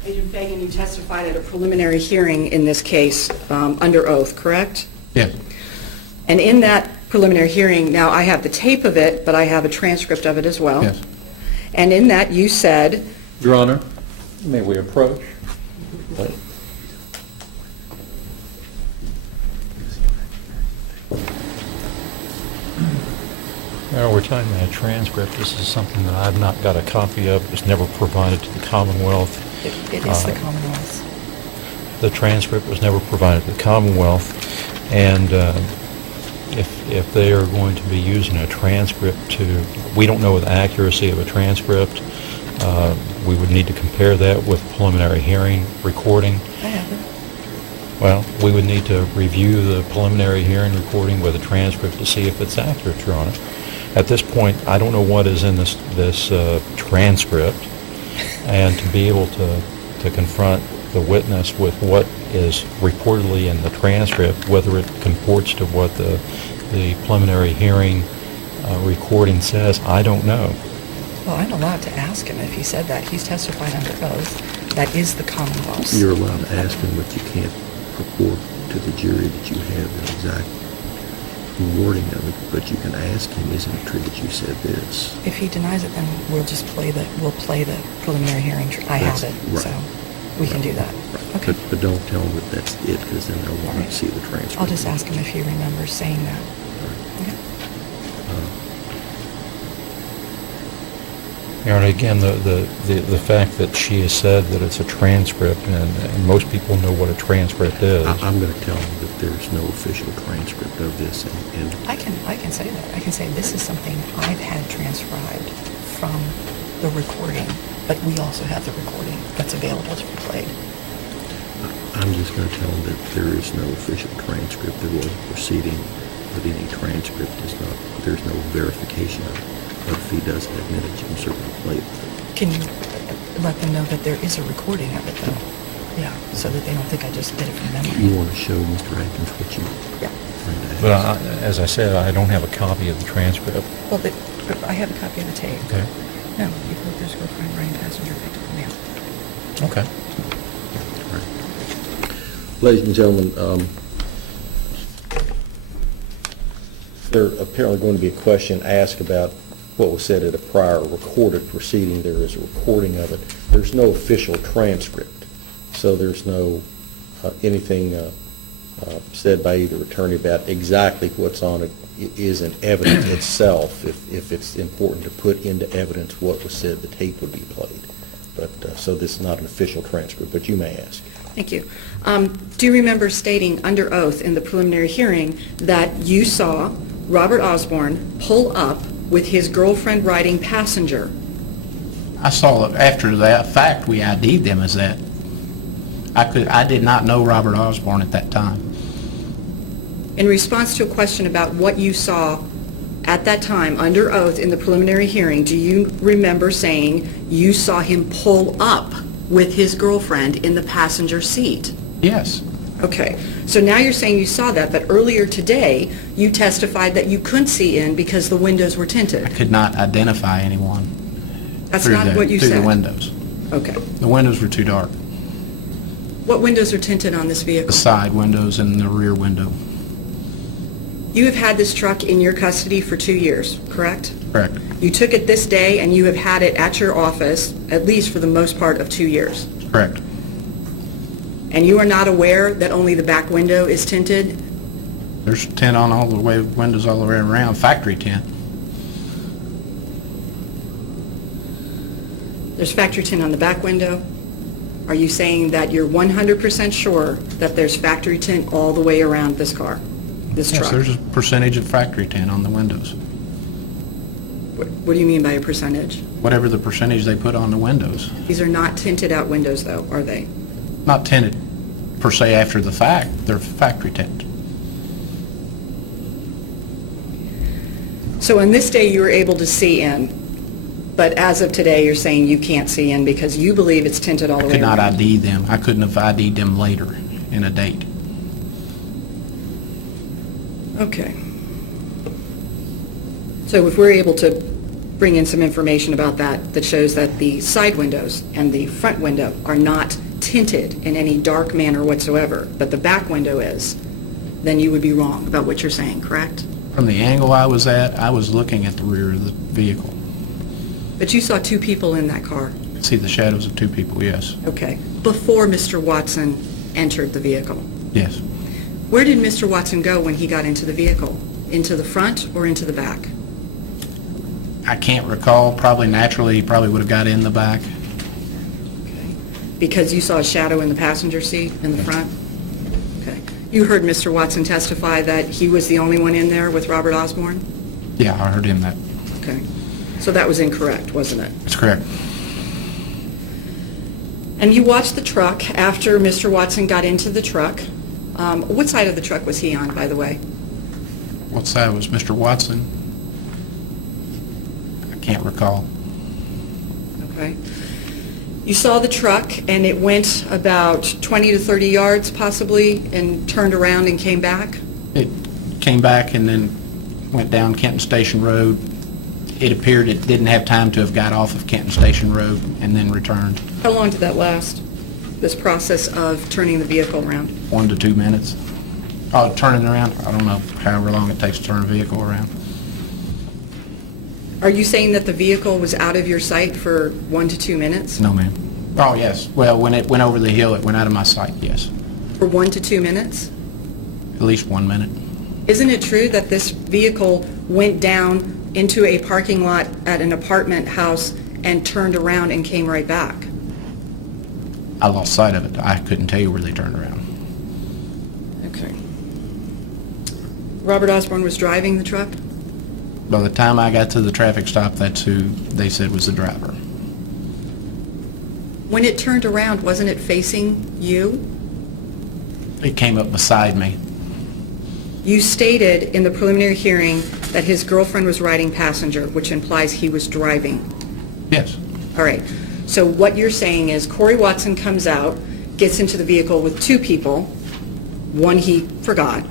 Agent Fagan, you testified at a preliminary hearing in this case under oath, correct? Yes. And in that preliminary hearing, now I have the tape of it, but I have a transcript of it as well. Yes. And in that you said, Your Honor, may we approach? Well, we're talking about a transcript. This is something that I've not got a copy of. It was never provided to the Commonwealth. It is the Commonwealth. The transcript was never provided to the Commonwealth. And if they are going to be using a transcript we don't know the accuracy of a transcript. We would need to compare that with preliminary hearing recording. I have it. Well, we would need to review the preliminary hearing recording with a transcript to see if it's accurate, Your Honor. At this point, I don't know what is in this transcript, and to be able to confront the witness with what is reportedly in the transcript, whether it comports to what the preliminary hearing recording says, I don't know. Well, I'm allowed to ask him if he said that. He's testified under oath. That is the Commonwealth's. You're allowed to ask him, but you can't purport to the jury that you have the exact wording of it, but you can ask him, isn't it true that you said this? If he denies it, then we'll just play the preliminary hearing. I have That's it, right. so we can do that. Right. Okay. But don't tell him that that's it, because then they'll want Right. to see the transcript. I'll just ask him if he remembers saying that. Okay. Your Honor, again, the fact that she has said that it's a transcript, and most people know what a transcript is. I'm going to tell him that there's no official transcript of this, and I can say that. I can say this is something I've had transcribed from the recording, but we also have the recording that's available to be played. I'm just going to tell him that there is no official transcript. There was a proceeding, but any transcript is not, there's no verification of it. But if he doesn't admit it, you can certainly play it. Can you let them know that there is a recording of it, though? Yeah, so that they don't think I just did it from memory. You want to show Mr. Atkins what you Yeah. trying to ask? But as I said, I don't have a copy of the transcript. Well, but I have a copy of the tape. Okay. No, you broke their girlfriend, Ryan Passenger, picked up the mail. Okay. Ladies and gentlemen, there's apparently going to be a question asked about what was said at a prior recorded proceeding. There is a recording of it. There's no official transcript, so there's no anything said by either attorney about exactly what's on it is in evidence itself. If it's important to put into evidence what was said, the tape would be played. But so this is not an official transcript, but you may ask. Thank you. Do you remember stating under oath in the preliminary hearing that you saw Robert Osborne pull up with his girlfriend riding passenger? I saw it after that fact. We ID'd them as that. I did not know Robert Osborne at that time. In response to a question about what you saw at that time under oath in the preliminary hearing, do you remember saying you saw him pull up with his girlfriend in the passenger seat? Yes. Okay, so now you're saying you saw that, but earlier today you testified that you couldn't see in because the windows were I tinted. could not identify anyone That's through not what you through said. the windows. Okay. The windows were too dark. What windows are tinted on this vehicle? The side windows and the rear window. You have had this truck in your custody for 2 years, correct? Correct. You took it this day and you have had it at your office at least for the most part of 2 years. Correct. And you are not aware that only the back window is tinted? There's tint on all the way, windows all the way around, factory tint. There's factory tint on the back window? Are you saying that you're 100% sure that there's factory tint all the way around this car, this Yes, truck? there's a percentage of factory tint on the windows. What do you mean by a percentage? Whatever the percentage they put on the windows. These are not tinted out windows though, are they? Not tinted per se after the fact, they're factory tint. So on this day you were able to see in, but as of today you're saying you can't see in because you believe it's tinted all the I way could not around? ID them. I couldn't have ID'd them later in a date. Okay. So if we're able to bring in some information about that shows that the side windows and the front window are not tinted in any dark manner whatsoever, but the back window is, then you would be wrong about what you're saying, correct? From the angle I was at, I was looking at the rear of the vehicle. But you saw two people in that car, See the shadows of two people, yes. okay, before Mr. Watson entered the vehicle. Yes. Where did Mr. Watson go when he got into the vehicle? Into the front or into the back? I can't recall. Probably naturally, he probably would have got in the back. Okay. Because you saw a shadow in the passenger seat in the front? Okay. You heard Mr. Watson testify that he was the only one in there with Robert Osborne? Yeah, I heard him that. Okay. So that was incorrect, wasn't it? That's correct. And you watched the truck after Mr. Watson got into the truck. What side of the truck was he on, by the way? What side was Mr. Watson? I can't recall. Okay. You saw the truck, and it went about 20 to 30 yards, possibly, and turned around and came back? It came back and then went down Kenton Station Road. It appeared it didn't have time to have got off of Kenton Station Road and then returned. How long did that last, this process of turning the vehicle around? 1 to 2 minutes. Oh, turning around? I don't know however long it takes to turn a vehicle around. Are you saying that the vehicle was out of your sight for 1 to 2 minutes? No, ma'am. Oh, yes. Well, when it went over the hill, it went out of my sight, yes. For 1 to 2 minutes? At least 1 minute. Isn't it true that this vehicle went down into a parking lot at an apartment house and turned around and came right back? I lost sight of it. I couldn't tell you where they turned around. Okay. Robert Osborne was driving the truck? By the time I got to the traffic stop, that's who they said was the driver. When it turned around, wasn't it facing you? It came up beside me. You stated in the preliminary hearing that his girlfriend was riding passenger, which implies he was driving. Yes. All right. So what you're saying is Corey Watson comes out, gets into the vehicle with 2 people, one he forgot.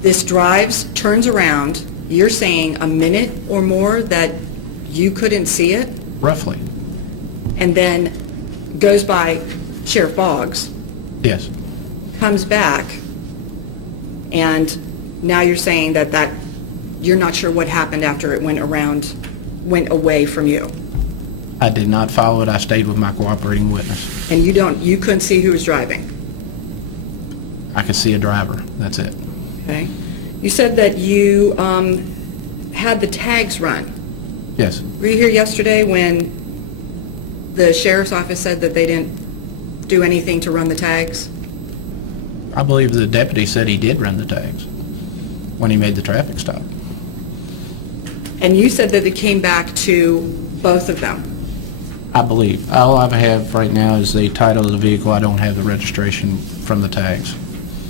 This drives, turns around. You're saying a minute or more that you couldn't see it, Roughly. and then goes by Sheriff Boggs, Yes. comes back, and now you're saying that you're not sure what happened after it went away from you. I did not follow it. I stayed with my cooperating witness. And you couldn't see who was driving. I could see a driver. That's it. Okay. You said that you had the tags run. Yes. Were you here yesterday when the sheriff's office said that they didn't do anything to run the tags? I believe the deputy said he did run the tags when he made the traffic stop. And you said that it came back to both of them. I believe. All I have right now is the title of the vehicle. I don't have the registration from the tags.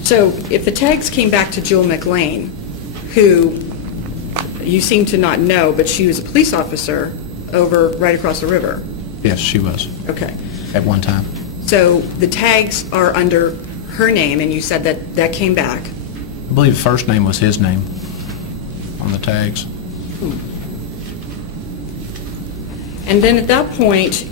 So if the tags came back to Jewel McLean, who you seem to not know, but she was a police officer right across the river. Yes, she was Okay. at one time. So the tags are under her name, and you said that came back. I believe the first name was his name on the tags. And then at that point,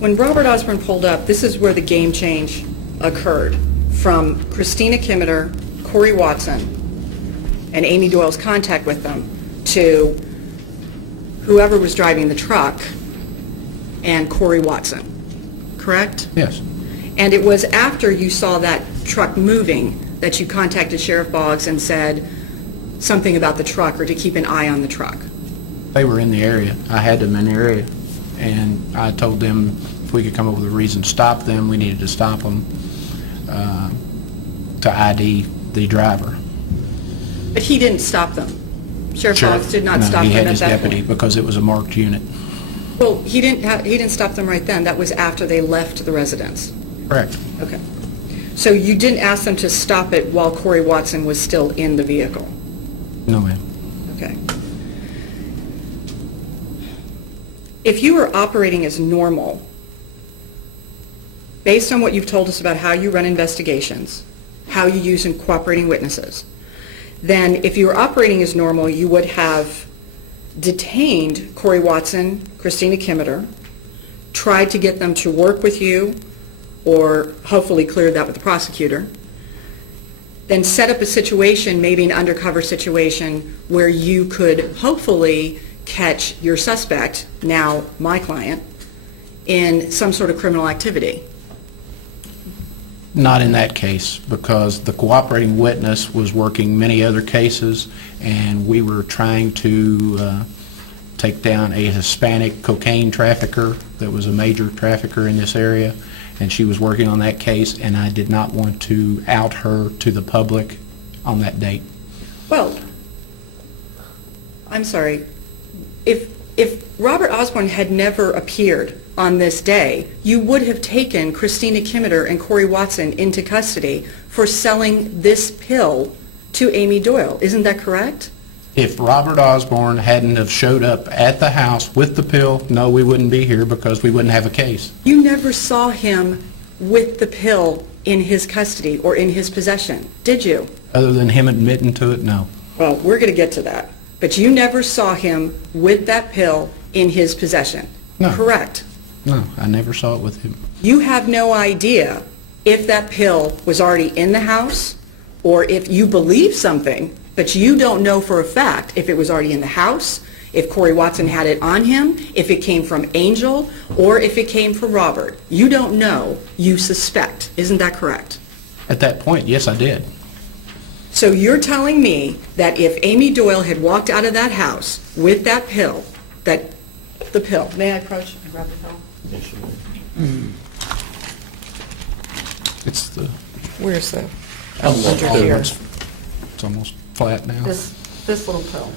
when Robert Osborne pulled up, this is where the game change occurred. From Christina Kimmeter, Corey Watson, and Amy Doyle's contact with them, to whoever was driving the truck and Corey Watson, correct? Yes. And it was after you saw that truck moving that you contacted Sheriff Boggs and said something about the truck or to keep an eye on the truck. They were in the area. I had them in the area, and I told them if we could come up with a reason to stop them, we needed to stop them to ID the driver. But he didn't stop them. Sheriff Boggs did not stop No, them he had at his that deputy point. because it was a marked unit. Well, he didn't stop them right then. That was after they left the residence. Correct. Okay. So you didn't ask them to stop it while Corey Watson was still in the vehicle? No, ma'am. Okay. If you were operating as normal, based on what you've told us about how you run investigations, how you use in cooperating witnesses, then if you were operating as normal, you would have detained Corey Watson, Christina Kimmeter, tried to get them to work with you, or hopefully cleared that with the prosecutor, then set up a situation, maybe an undercover situation, where you could hopefully catch your suspect, now my client, in some sort of criminal activity. Not in that case, because the cooperating witness was working many other cases, and we were trying to take down a Hispanic cocaine trafficker that was a major trafficker in this area, and she was working on that case, and I did not want to out her to the public on that date. Well, I'm sorry. If Robert Osborne had never appeared on this day, you would have taken Christina Kimmeter and Corey Watson into custody for selling this pill to Amy Doyle. Isn't that correct? If Robert Osborne hadn't have showed up at the house with the pill, no, we wouldn't be here because we wouldn't have a case. You never saw him with the pill in his custody or in his possession, did you? Other than him admitting to it, no. Well, we're going to get to that. But you never saw him with that pill in his possession. No. Correct. No, I never saw it with him. You have no idea if that pill was already in the house or if you believe something, but you don't know for a fact if it was already in the house, if Corey Watson had it on him, if it came from Angel, or if it came from Robert. You don't know, you suspect. Isn't that correct? At that point, yes, I did. So you're telling me that if Amy Doyle had walked out of that house with that pill, the pill, may I approach and grab the pill? It's the... Where's the, Almost under here. It's almost flat now. This little pill.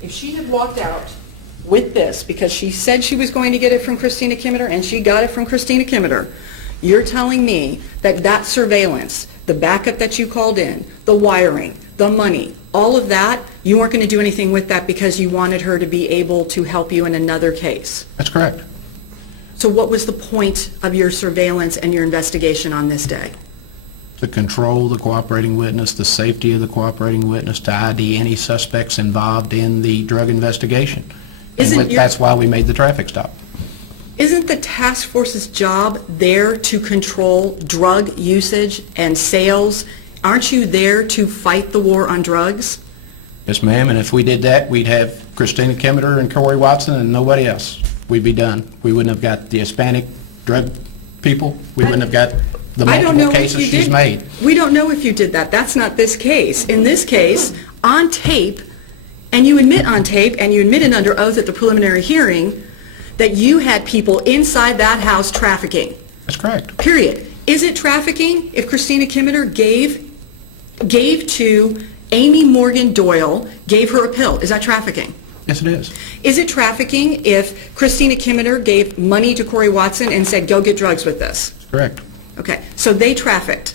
If she had walked out with this, because she said she was going to get it from Christina Kimmeter, and she got it from Christina Kimmeter, you're telling me that that surveillance, the backup that you called in, the wiring, the money, all of that, you weren't going to do anything with that because you wanted her to be able to help you in another case. That's correct. So what was the point of your surveillance and your investigation on this day? To control the cooperating witness, the safety of the cooperating witness, to ID any suspects involved in the drug investigation. That's why we made the traffic stop. Isn't the task force's job there to control drug usage and sales? Aren't you there to fight the war on drugs? Yes, ma'am, and if we did that, we'd have Christina Kimmeter and Corey Watson and nobody else. We'd be done. We wouldn't have got the Hispanic drug people. We wouldn't have got the multiple cases she's made. We don't know if you did that. That's not this case. In this case, on tape, and you admit on tape, and you admitted under oath at the preliminary hearing, that you had people inside that house trafficking. That's correct. Period. Is it trafficking if Christina Kimmeter gave to Amy Morgan Doyle, gave her a pill? Is that trafficking? Yes, it is. Is it trafficking if Christina Kimmeter gave money to Corey Watson and said, go get drugs with this? That's correct. Okay, so they trafficked.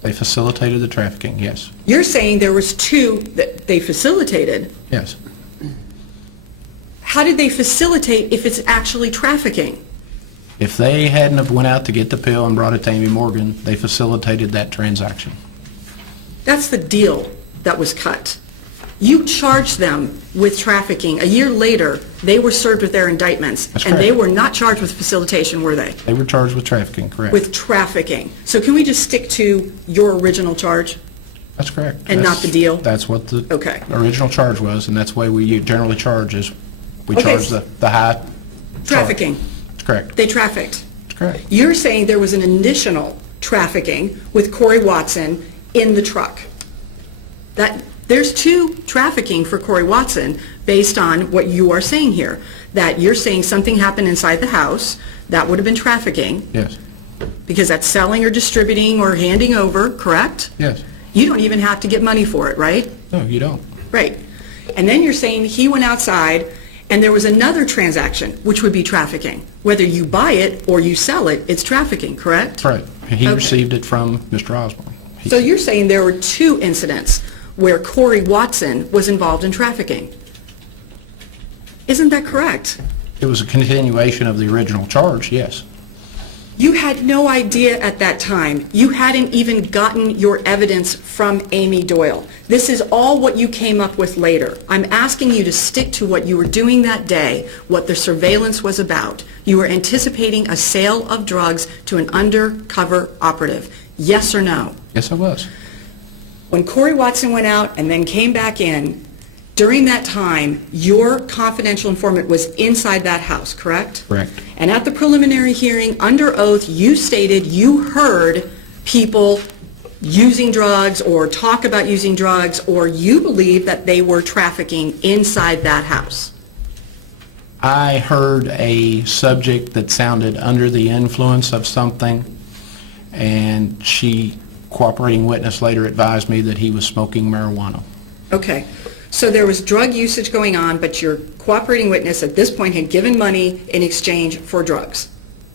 They facilitated the trafficking, yes. You're saying there was two that they facilitated. Yes. How did they facilitate if it's actually trafficking? If they hadn't have went out to get the pill and brought it to Amy Morgan, they facilitated that transaction. That's the deal that was cut. You charged them with trafficking. A year later, they were served with their indictments. That's and correct. they were not charged with facilitation, were they? They were charged with trafficking, correct. With trafficking. So can we just stick to your original charge? That's correct. And not the deal? That's what the Okay. original charge was, and that's the way we generally charge is we Okay. charge the high charge. Trafficking. That's correct. They trafficked. That's correct. You're saying there was an additional trafficking with Corey Watson in the truck. There's two trafficking for Corey Watson based on what you are saying here. That you're saying something happened inside the house, that would have been trafficking, Yes. because that's selling or distributing or handing over, correct? Yes. You don't even have to get money for it, right? No, you don't. Right. And then you're saying he went outside and there was another transaction, which would be trafficking. Whether you buy it or you sell it, it's trafficking, correct? That's right. He Okay. received it from Mr. Osborne. So you're saying there were two incidents where Corey Watson was involved in trafficking. Isn't that correct? It was a continuation of the original charge, yes. You had no idea at that time. You hadn't even gotten your evidence from Amy Doyle. This is all what you came up with later. I'm asking you to stick to what you were doing that day, what the surveillance was about. You were anticipating a sale of drugs to an undercover operative. Yes or no? Yes, I was. When Corey Watson went out and then came back in, during that time, your confidential informant was inside that house, correct? Correct. And at the preliminary hearing, under oath, you stated you heard people using drugs or talk about using drugs, or you believe that they were trafficking inside that house. I heard a subject that sounded under the influence of something, and cooperating witness later advised me that he was smoking marijuana. Okay. So there was drug usage going on, but your cooperating witness at this point had given money in exchange for drugs,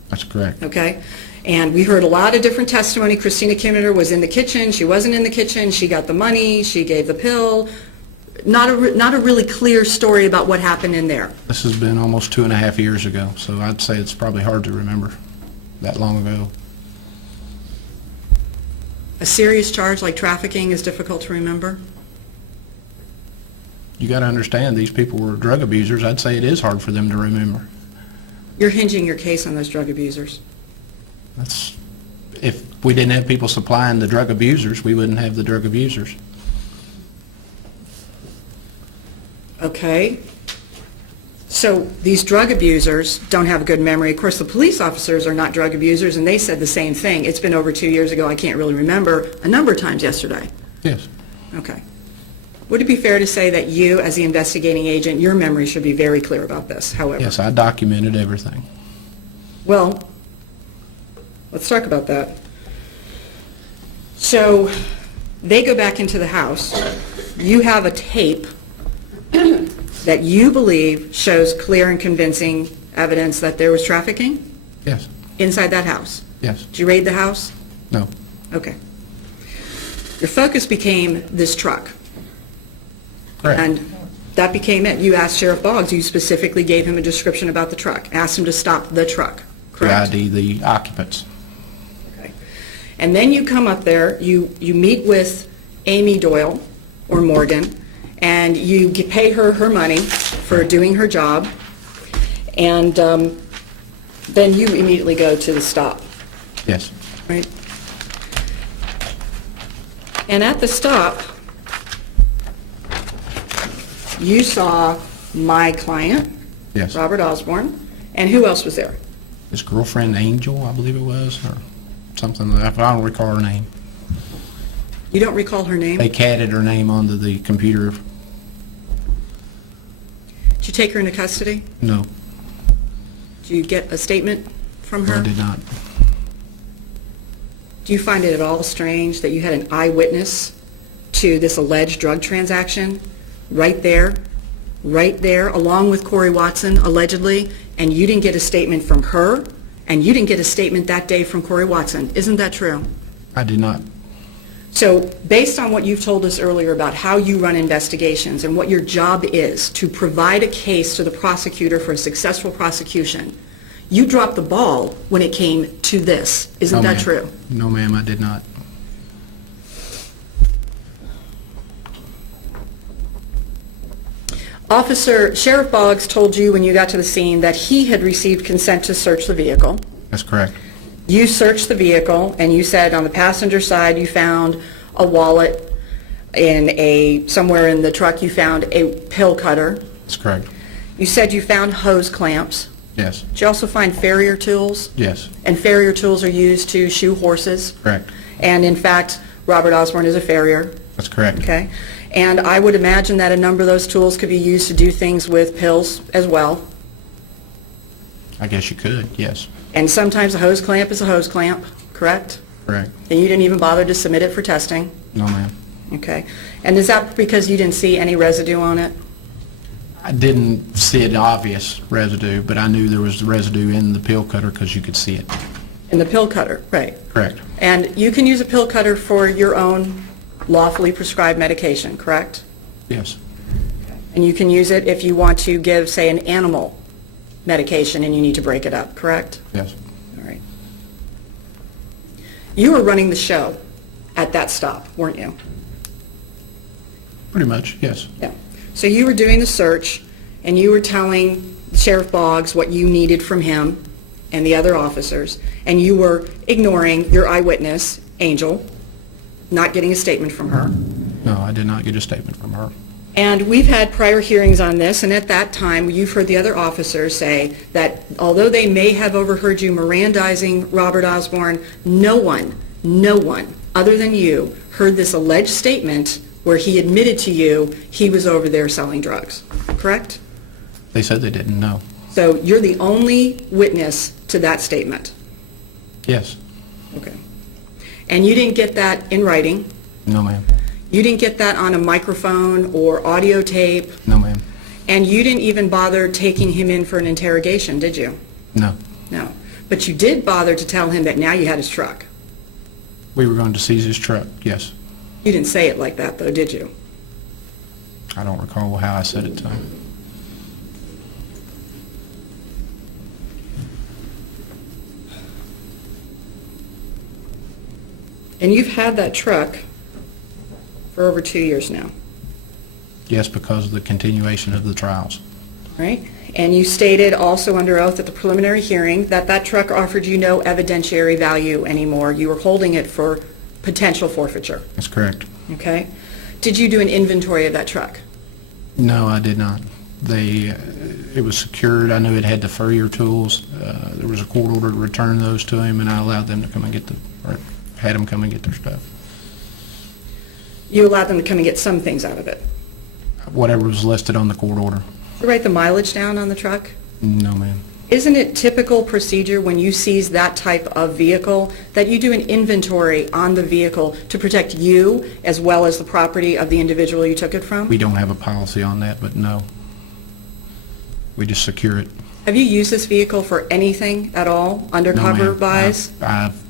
That's correct. okay? And we heard a lot of different testimony. Christina Kimmeter was in the kitchen, she wasn't in the kitchen, she got the money, she gave the pill. Not a really clear story about what happened in there. This has been almost 2.5 years ago, so I'd say it's probably hard to remember that long ago. A serious charge like trafficking is difficult to remember. You got to understand, these people were drug abusers. I'd say it is hard for them to remember. You're hinging your case on those drug abusers. That's, if we didn't have people supplying the drug abusers, we wouldn't have the drug abusers. Okay. So these drug abusers don't have a good memory. Of course, the police officers are not drug abusers, and they said the same thing. It's been over 2 years ago. I can't really remember. A number of times yesterday. Yes. Okay. Would it be fair to say that you, as the investigating agent, your memory should be very clear about this, however? Yes, I documented everything. Well, let's talk about that. So they go back into the house. You have a tape that you believe shows clear and convincing evidence that there was trafficking Yes. inside that house. Yes. Did you raid the house? No. Okay. Your focus became this truck. Correct. And that became it. You asked Sheriff Boggs, you specifically gave him a description about the truck, asked him to stop the truck, To correct? ID the occupants. Okay. And then you come up there, you meet with Amy Doyle, or Morgan, and you pay her her money for doing her job, and then you immediately go to the stop, Yes. right? And at the stop, you saw my client, Yes. Robert Osborne, and who else was there? His girlfriend Angel, I believe it was, or something like that. I don't recall her name. You don't recall her name? They catted her name onto the computer. Did you take her into custody? No, Did you get a statement from I her? did not. Do you find it at all strange that you had an eyewitness to this alleged drug transaction right there, along with Corey Watson, allegedly, and you didn't get a statement from her, and you didn't get a statement that day from Corey Watson? Isn't that true? I did not. So based on what you've told us earlier about how you run investigations and what your job is to provide a case to the prosecutor for a successful prosecution, you dropped the ball when it came to this. Isn't No, that ma'am. true? No, ma'am, I did not. Sheriff Boggs told you when you got to the scene that he had received consent to search the vehicle. That's correct. You searched the vehicle, and you said on the passenger side you found a wallet, somewhere in the truck you found a pill cutter. That's correct. You said you found hose clamps. Yes. Did you also find farrier tools? Yes. And farrier tools are used to shoe horses. Correct. And in fact, Robert Osborne is a farrier. That's correct. Okay. And I would imagine that a number of those tools could be used to do things with pills as well. I guess you could, yes. And sometimes a hose clamp is a hose clamp, correct? Correct. And you didn't even bother to submit it for testing. No, ma'am. Okay. And is that because you didn't see any residue on it? I didn't see an obvious residue, but I knew there was residue in the pill cutter because you could see it. In the pill cutter, right. Correct. And you can use a pill cutter for your own lawfully prescribed medication, correct? Yes. And you can use it if you want to give, say, an animal medication and you need to break it up, correct? Yes. All right. You were running the show at that stop, weren't you? Pretty much, yes. Yeah. So you were doing the search, and you were telling Sheriff Boggs what you needed from him and the other officers, and you were ignoring your eyewitness, Angel, not getting a statement from her. No, I did not get a statement from her. And we've had prior hearings on this, and at that time, you've heard the other officers say that although they may have overheard you Mirandizing Robert Osborne, no one other than you heard this alleged statement where he admitted to you he was over there selling drugs, correct? They said they didn't know. So you're the only witness to that statement? Yes. Okay. And you didn't get that in writing? No, ma'am. You didn't get that on a microphone or audio tape, No, ma'am. and you didn't even bother taking him in for an interrogation, did you? No. No. But you did bother to tell him that now you had his truck. We were going to seize his truck, yes. You didn't say it like that, though, did you? I don't recall how I said it to him. And you've had that truck for over 2 years now, Yes, because of the continuation of the trials. right? And you stated also under oath at the preliminary hearing that that truck offered you no evidentiary value anymore. You were holding it for potential forfeiture, That's correct. okay? Did you do an inventory of that truck? No, I did not. It was secured. I knew it had the furrier tools. There was a court order to return those to him, and I allowed them to come and had them come and get their stuff. You allowed them to come and get some things out of it. Whatever was listed on the court order. You write the mileage down on the truck? No, ma'am. Isn't it typical procedure when you seize that type of vehicle that you do an inventory on the vehicle to protect you as well as the property of the individual you took it from? We don't have a policy on that, but no. We just secure it. Have you used this vehicle for anything at all, undercover No, ma'am. buys?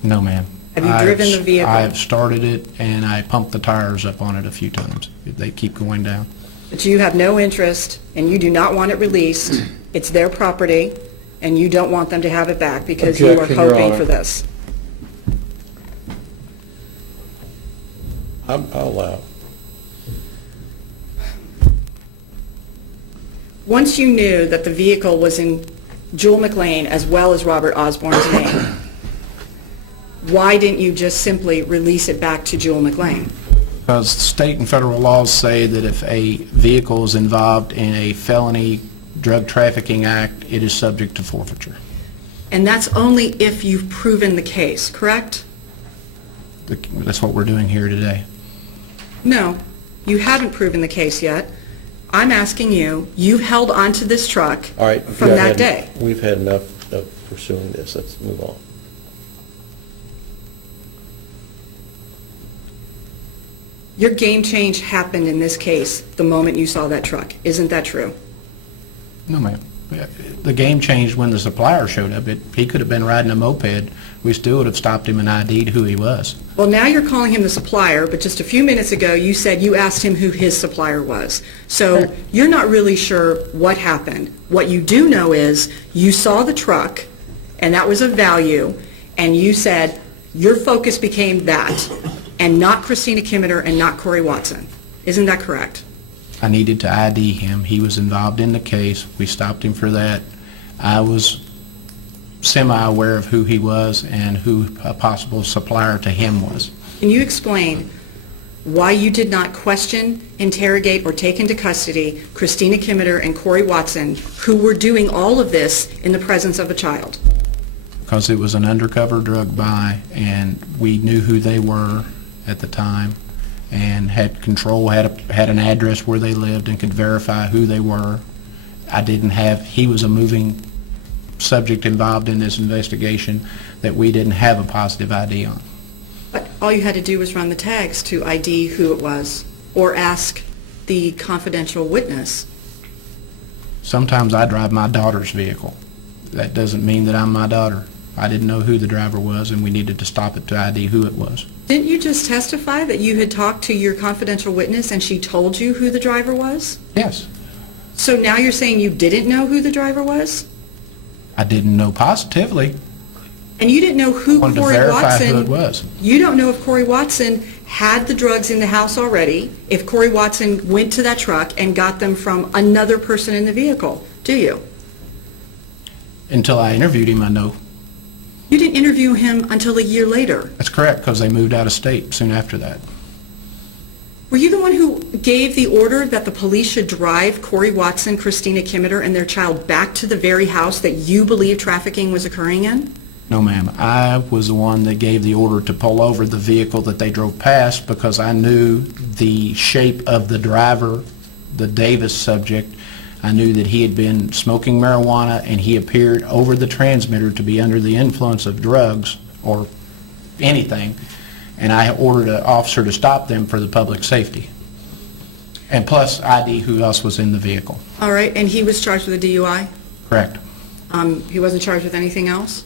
No, ma'am. Have you driven the vehicle? I have started it, and I pumped the tires up on it a few times. They keep going down. But you have no interest, and you do not want it released. It's their property, and you don't want them to have it back because you are Objection, Your hoping Honor. for this. I'll allow. Once you knew that the vehicle was in Jewel McLean as well as Robert Osborne's name, why didn't you just simply release it back to Jewel McLean? Because state and federal laws say that if a vehicle is involved in a felony drug trafficking act, it is subject to forfeiture. And that's only if you've proven the case, correct? That's what we're doing here today. No, you haven't proven the case yet. I'm asking you, you've held onto this truck All right. from that day. We've had enough of pursuing this. Let's move on. Your game change happened in this case the moment you saw that truck. Isn't that true? No, ma'am. The game changed when the supplier showed up. He could have been riding a moped. We still would have stopped him and ID'd who he was. Well, now you're calling him the supplier, but just a few minutes ago you said you asked him who his supplier was. So you're not really sure what happened. What you do know is you saw the truck, and that was of value, and you said your focus became that, and not Christina Kimmeter and not Corey Watson. Isn't that correct? I needed to ID him. He was involved in the case. We stopped him for that. I was semi-aware of who he was and who a possible supplier to him was. Can you explain why you did not question, interrogate, or take into custody Christina Kimmeter and Corey Watson, who were doing all of this in the presence of a child? Because it was an undercover drug buy, and we knew who they were at the time and had control, had an address where they lived and could verify who they were. He was a moving subject involved in this investigation that we didn't have a positive ID on. But all you had to do was run the tags to ID who it was, or ask the confidential witness. Sometimes I drive my daughter's vehicle. That doesn't mean that I'm my daughter. I didn't know who the driver was, and we needed to stop it to ID who it was. Didn't you just testify that you had talked to your confidential witness and she told you who the driver was? Yes. So now you're saying you didn't know who the driver was? I didn't know positively. And you didn't know who Wanted to Corey verify Watson... who it was. You don't know if Corey Watson had the drugs in the house already, if Corey Watson went to that truck and got them from another person in the vehicle, do you? Until I interviewed him, I know. You didn't interview him until a year later. That's correct, because they moved out of state soon after that. Were you the one who gave the order that the police should drive Corey Watson, Christina Kimmeter, and their child back to the very house that you believe trafficking was occurring in? No, ma'am. I was the one that gave the order to pull over the vehicle that they drove past because I knew the shape of the driver, the Davis subject. I knew that he had been smoking marijuana, and he appeared over the transmitter to be under the influence of drugs or anything. and I ordered an officer to stop them for the public safety. And plus ID who else was in the vehicle. All right, and he was charged with a DUI? Correct. He wasn't charged with anything else?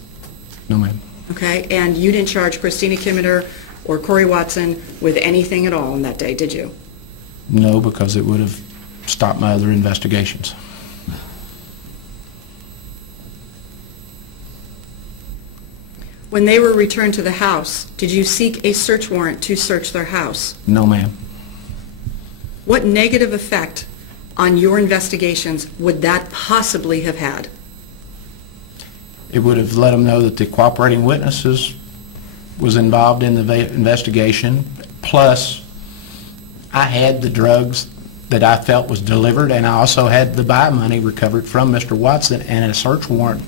No, ma'am. Okay, and you didn't charge Christina Kimmeter or Corey Watson with anything at all on that day, did you? No, because it would have stopped my other investigations. When they were returned to the house, did you seek a search warrant to search their house? No, ma'am. What negative effect on your investigations would that possibly have had? It would have let them know that the cooperating witnesses was involved in the investigation, plus I had the drugs that I felt was delivered, and I also had the buy money recovered from Mr. Watson, and a search warrant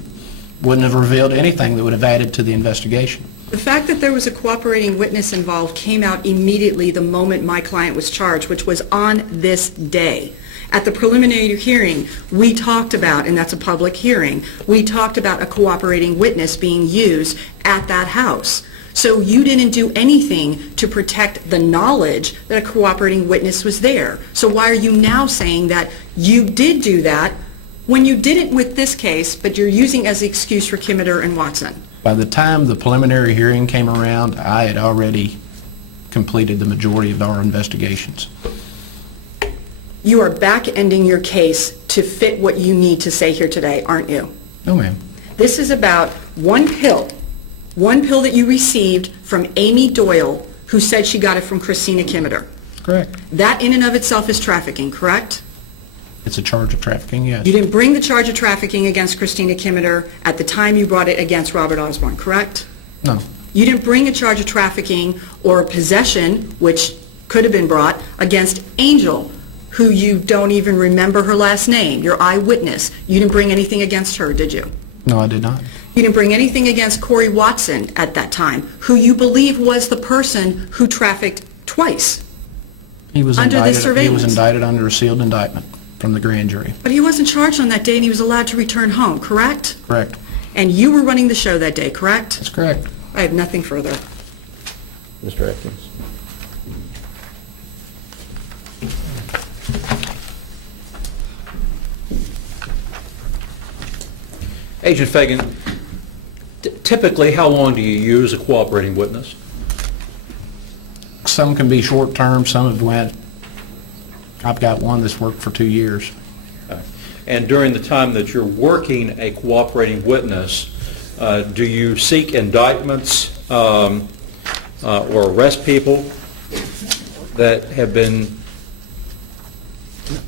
wouldn't have revealed anything that would have added to the investigation. The fact that there was a cooperating witness involved came out immediately the moment my client was charged, which was on this day. At the preliminary hearing, we talked about, and that's a public hearing, we talked about a cooperating witness being used at that house. So you didn't do anything to protect the knowledge that a cooperating witness was there. So why are you now saying that you did do that when you didn't with this case, but you're using as the excuse for Kimmeter and Watson? By the time the preliminary hearing came around, I had already completed the majority of our investigations. You are back-ending your case to fit what you need to say here today, aren't you? No, ma'am. This is about one pill that you received from Amy Doyle, who said she got it from Christina Kimmeter. Correct. That in and of itself is trafficking, correct? It's a charge of trafficking, yes. You didn't bring the charge of trafficking against Christina Kimmeter at the time you brought it against Robert Osborne, correct? No. You didn't bring a charge of trafficking or possession, which could have been brought, against Angel, who you don't even remember her last name, your eyewitness. You didn't bring anything against her, did you? No, I did not. You didn't bring anything against Corey Watson at that time, who you believe was the person who trafficked twice. He was Under this indicted. He surveillance. was indicted under a sealed indictment from the grand jury. But he wasn't charged on that day and he was allowed to return home, correct? Correct. And you were running the show that day, correct? That's correct. I have nothing further. Mr. Atkins. Agent Fagan, typically, how long do you use a cooperating witness? Some can be short-term, some have went, I've got one that's worked for 2 years. And during the time that you're working a cooperating witness, do you seek indictments or arrest people that have been,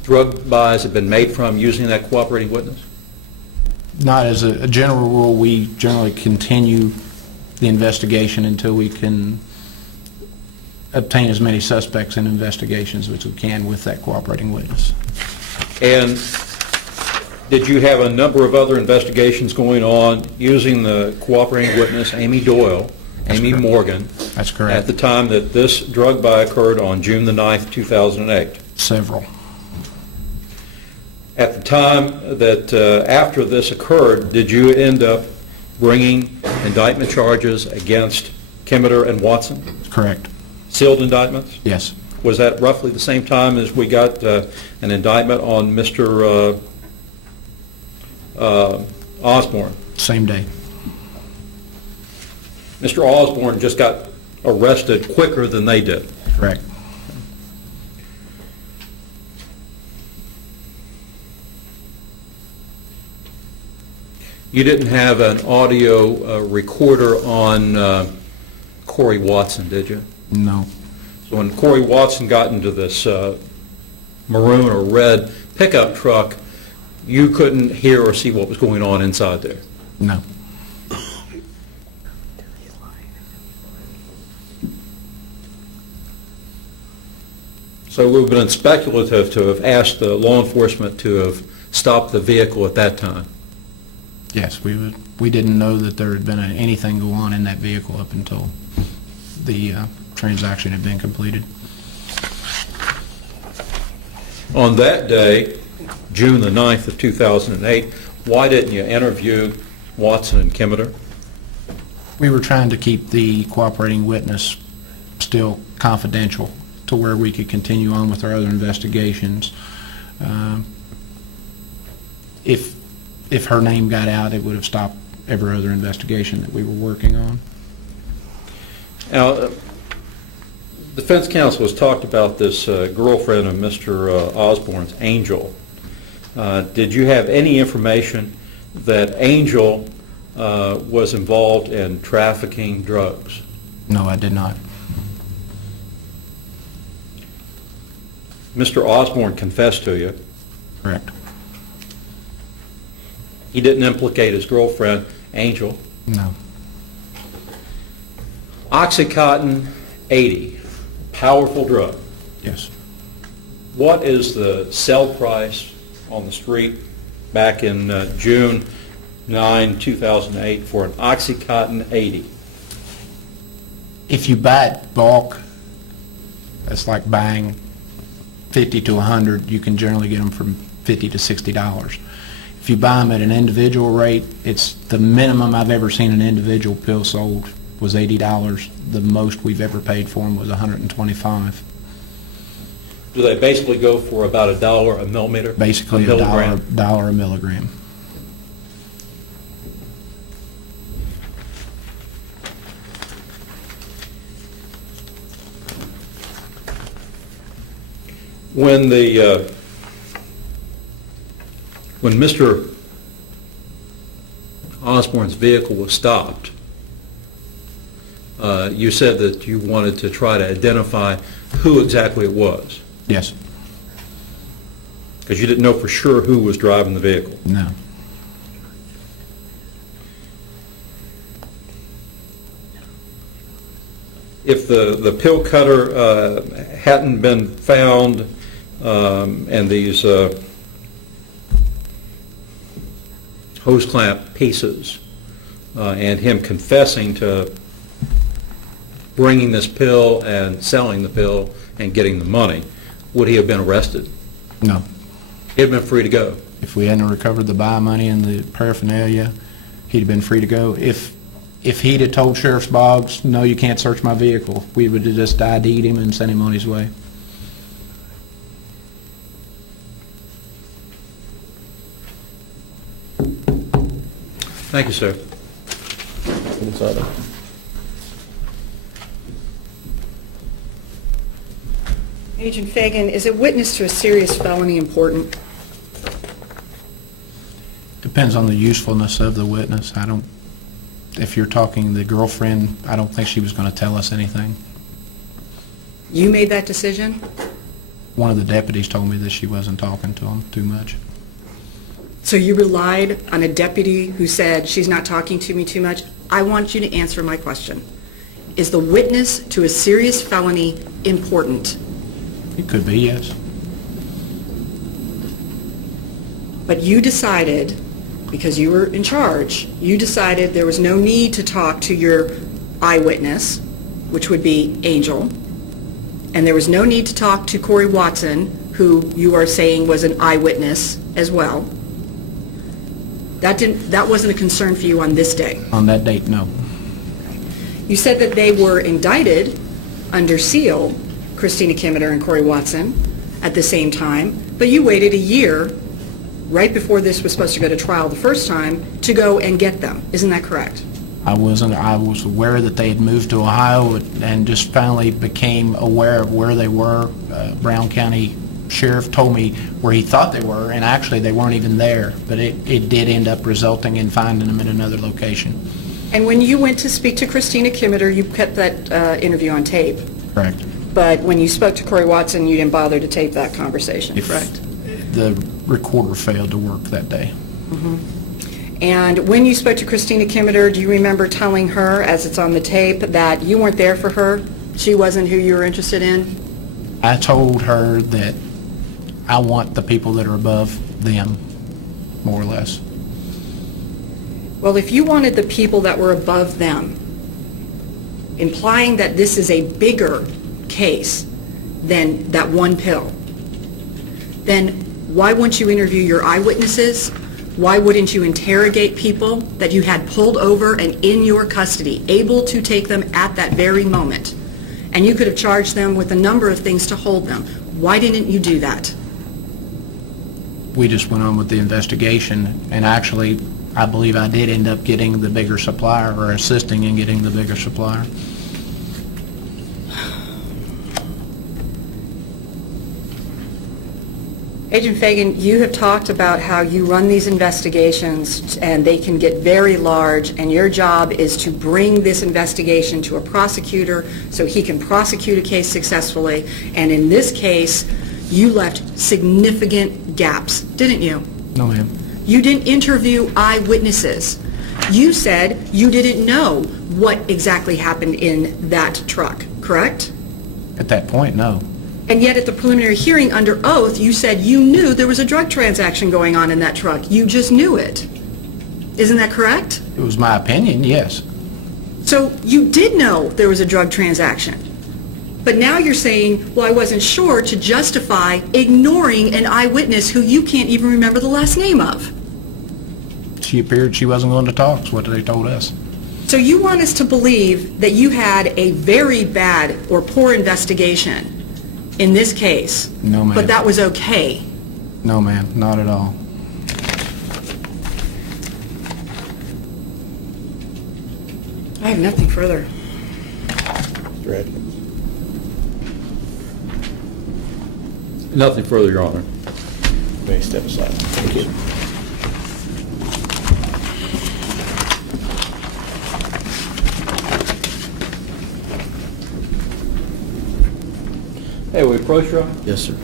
drug buys have been made from using that cooperating witness? Not as a general rule, we generally continue the investigation until we can obtain as many suspects in investigations as we can with that cooperating witness. And did you have a number of other investigations going on using the cooperating witness, Amy Doyle, Amy Morgan, That's correct. at the time that this drug buy occurred on June the 9th, 2008? Several. At the time that, after this occurred, did you end up bringing indictment charges against Kimmeter and Watson? Correct. Sealed indictments? Yes. Was that roughly the same time as we got an indictment on Mr. Osborne? Same day. Mr. Osborne just got arrested quicker than they did. Correct. You didn't have an audio recorder on Corey Watson, did you? No. So when Corey Watson got into this maroon or red pickup truck, you couldn't hear or see what was going on inside there? No. So it would have been speculative to have asked the law enforcement to have stopped the vehicle at that time? Yes, we didn't know that there had been anything go on in that vehicle up until the transaction had been completed. On that day, June the 9th of 2008, why didn't you interview Watson and Kimmeter? We were trying to keep the cooperating witness still confidential to where we could continue on with our other investigations. If her name got out, it would have stopped every other investigation that we were working on. Now, defense counsel has talked about this girlfriend of Mr. Osborne's, Angel. Did you have any information that Angel was involved in trafficking drugs? No, I did not. Mr. Osborne confessed to you. Correct. He didn't implicate his girlfriend, Angel. No. Oxycontin 80, powerful drug. Yes. What is the sell price on the street back in June 9, 2008 for an Oxycontin 80? If you buy it bulk, that's like buying 50 to 100. You can generally get them from $50 to $60. If you buy them at an individual rate, it's the minimum I've ever seen an individual pill sold was $80. The most we've ever paid for them was $125. Do they basically go for about $1 a millimeter? Basically a milligram? $1 a milligram. When Mr. Osborne's vehicle was stopped, you said that you wanted to try to identify who exactly it was, Yes. because you didn't know for sure who was driving the vehicle. No. If the pill cutter hadn't been found and these hose clamp pieces and him confessing to bringing this pill and selling the pill and getting the money, would he have been arrested? No. He'd have been free to go. If we hadn't recovered the buy money and the paraphernalia, he'd have been free to go. If he'd have told Sheriff Boggs, no, you can't search my vehicle, we would have just ID'd him and sent him on his way. Thank you, sir. Agent Fagan, is a witness to a serious felony important? Depends on the usefulness of the witness. If you're talking the girlfriend, I don't think she was going to tell us anything. You made that decision? One of the deputies told me that she wasn't talking to him too much. So you relied on a deputy who said, she's not talking to me too much? I want you to answer my question. Is the witness to a serious felony important? It could be, yes. But you decided, because you were in charge, you decided there was no need to talk to your eyewitness, which would be Angel, and there was no need to talk to Corey Watson, who you are saying was an eyewitness as well. That wasn't a concern for you on this day. On that date, no. You said that they were indicted under seal, Christina Kimmeter and Corey Watson, at the same time, but you waited a year, right before this was supposed to go to trial the first time, to go and get them. Isn't that correct? I was aware that they had moved to Ohio and just finally became aware of where they were. Brown County Sheriff told me where he thought they were, and actually they weren't even there, but it did end up resulting in finding them in another location. And when you went to speak to Christina Kimmeter, you kept that interview on tape. Correct. But when you spoke to Corey Watson, you didn't bother to tape that conversation, correct? The recorder failed to work that day. And when you spoke to Christina Kimmeter, do you remember telling her, as it's on the tape, that you weren't there for her? She wasn't who you were interested in? I told her that I want the people that are above them, more or less. Well, if you wanted the people that were above them, implying that this is a bigger case than that one pill, then why wouldn't you interview your eyewitnesses? Why wouldn't you interrogate people that you had pulled over and in your custody, able to take them at that very moment? and you could have charged them with a number of things to hold them. Why didn't you do that? We just went on with the investigation, and actually, I believe I did end up getting the bigger supplier, or assisting in getting the bigger supplier. Agent Fagan, you have talked about how you run these investigations and they can get very large, and your job is to bring this investigation to a prosecutor so he can prosecute a case successfully. And in this case, you left significant gaps, didn't you? No, ma'am. You didn't interview eyewitnesses. You said you didn't know what exactly happened in that truck, correct? At that point, no. And yet at the preliminary hearing under oath, you said you knew there was a drug transaction going on in that truck. You just knew it. Isn't that correct? It was my opinion, yes. So you did know there was a drug transaction. But now you're saying, well, I wasn't sure, to justify ignoring an eyewitness who you can't even remember the last name of. She appeared she wasn't going to talk, is what they told us. So you want us to believe that you had a very bad or poor investigation in this case? No, ma'am. But that was okay? No, ma'am, not at all. I have nothing further. Mr. Atkins? Nothing further, Your Honor. May step aside. Thank you. Hey, we approach, Your Honor? Yes, sir.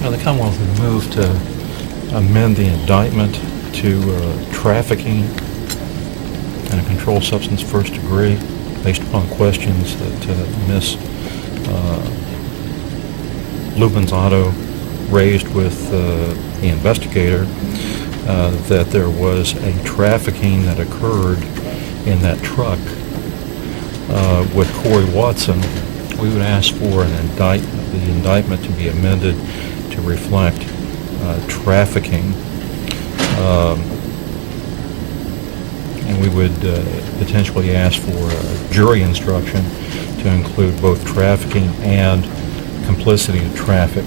Now, the Commonwealth would move to amend the indictment to trafficking and a controlled substance first degree based upon questions that Ms. Lubin's-Otto raised with the investigator, that there was a trafficking that occurred in that truck with Corey Watson. We would ask for the indictment to be amended to reflect trafficking, and we would potentially ask for a jury instruction to include both trafficking and complicity to traffic.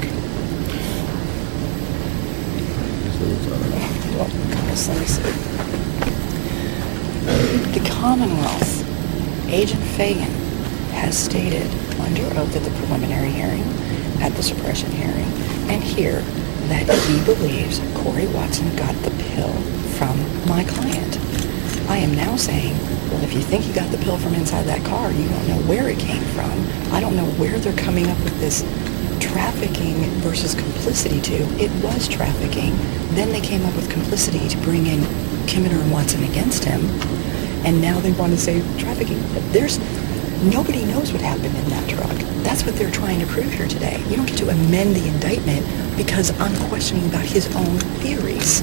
Goodness, let me see. The Commonwealth, Agent Fagan, has stated under oath at the preliminary hearing, at the suppression hearing, and here, that he believes Corey Watson got the pill from my client. I am now saying, well, if you think you got the pill from inside that car, you don't know where it came from. I don't know where they're coming up with this trafficking versus complicity to. It was trafficking. Then they came up with complicity to bring in Kimmerer and Watson against him. And now they want to say trafficking. Nobody knows what happened in that truck. That's what they're trying to prove here today. You don't get to amend the indictment because I'm questioning about his own theories.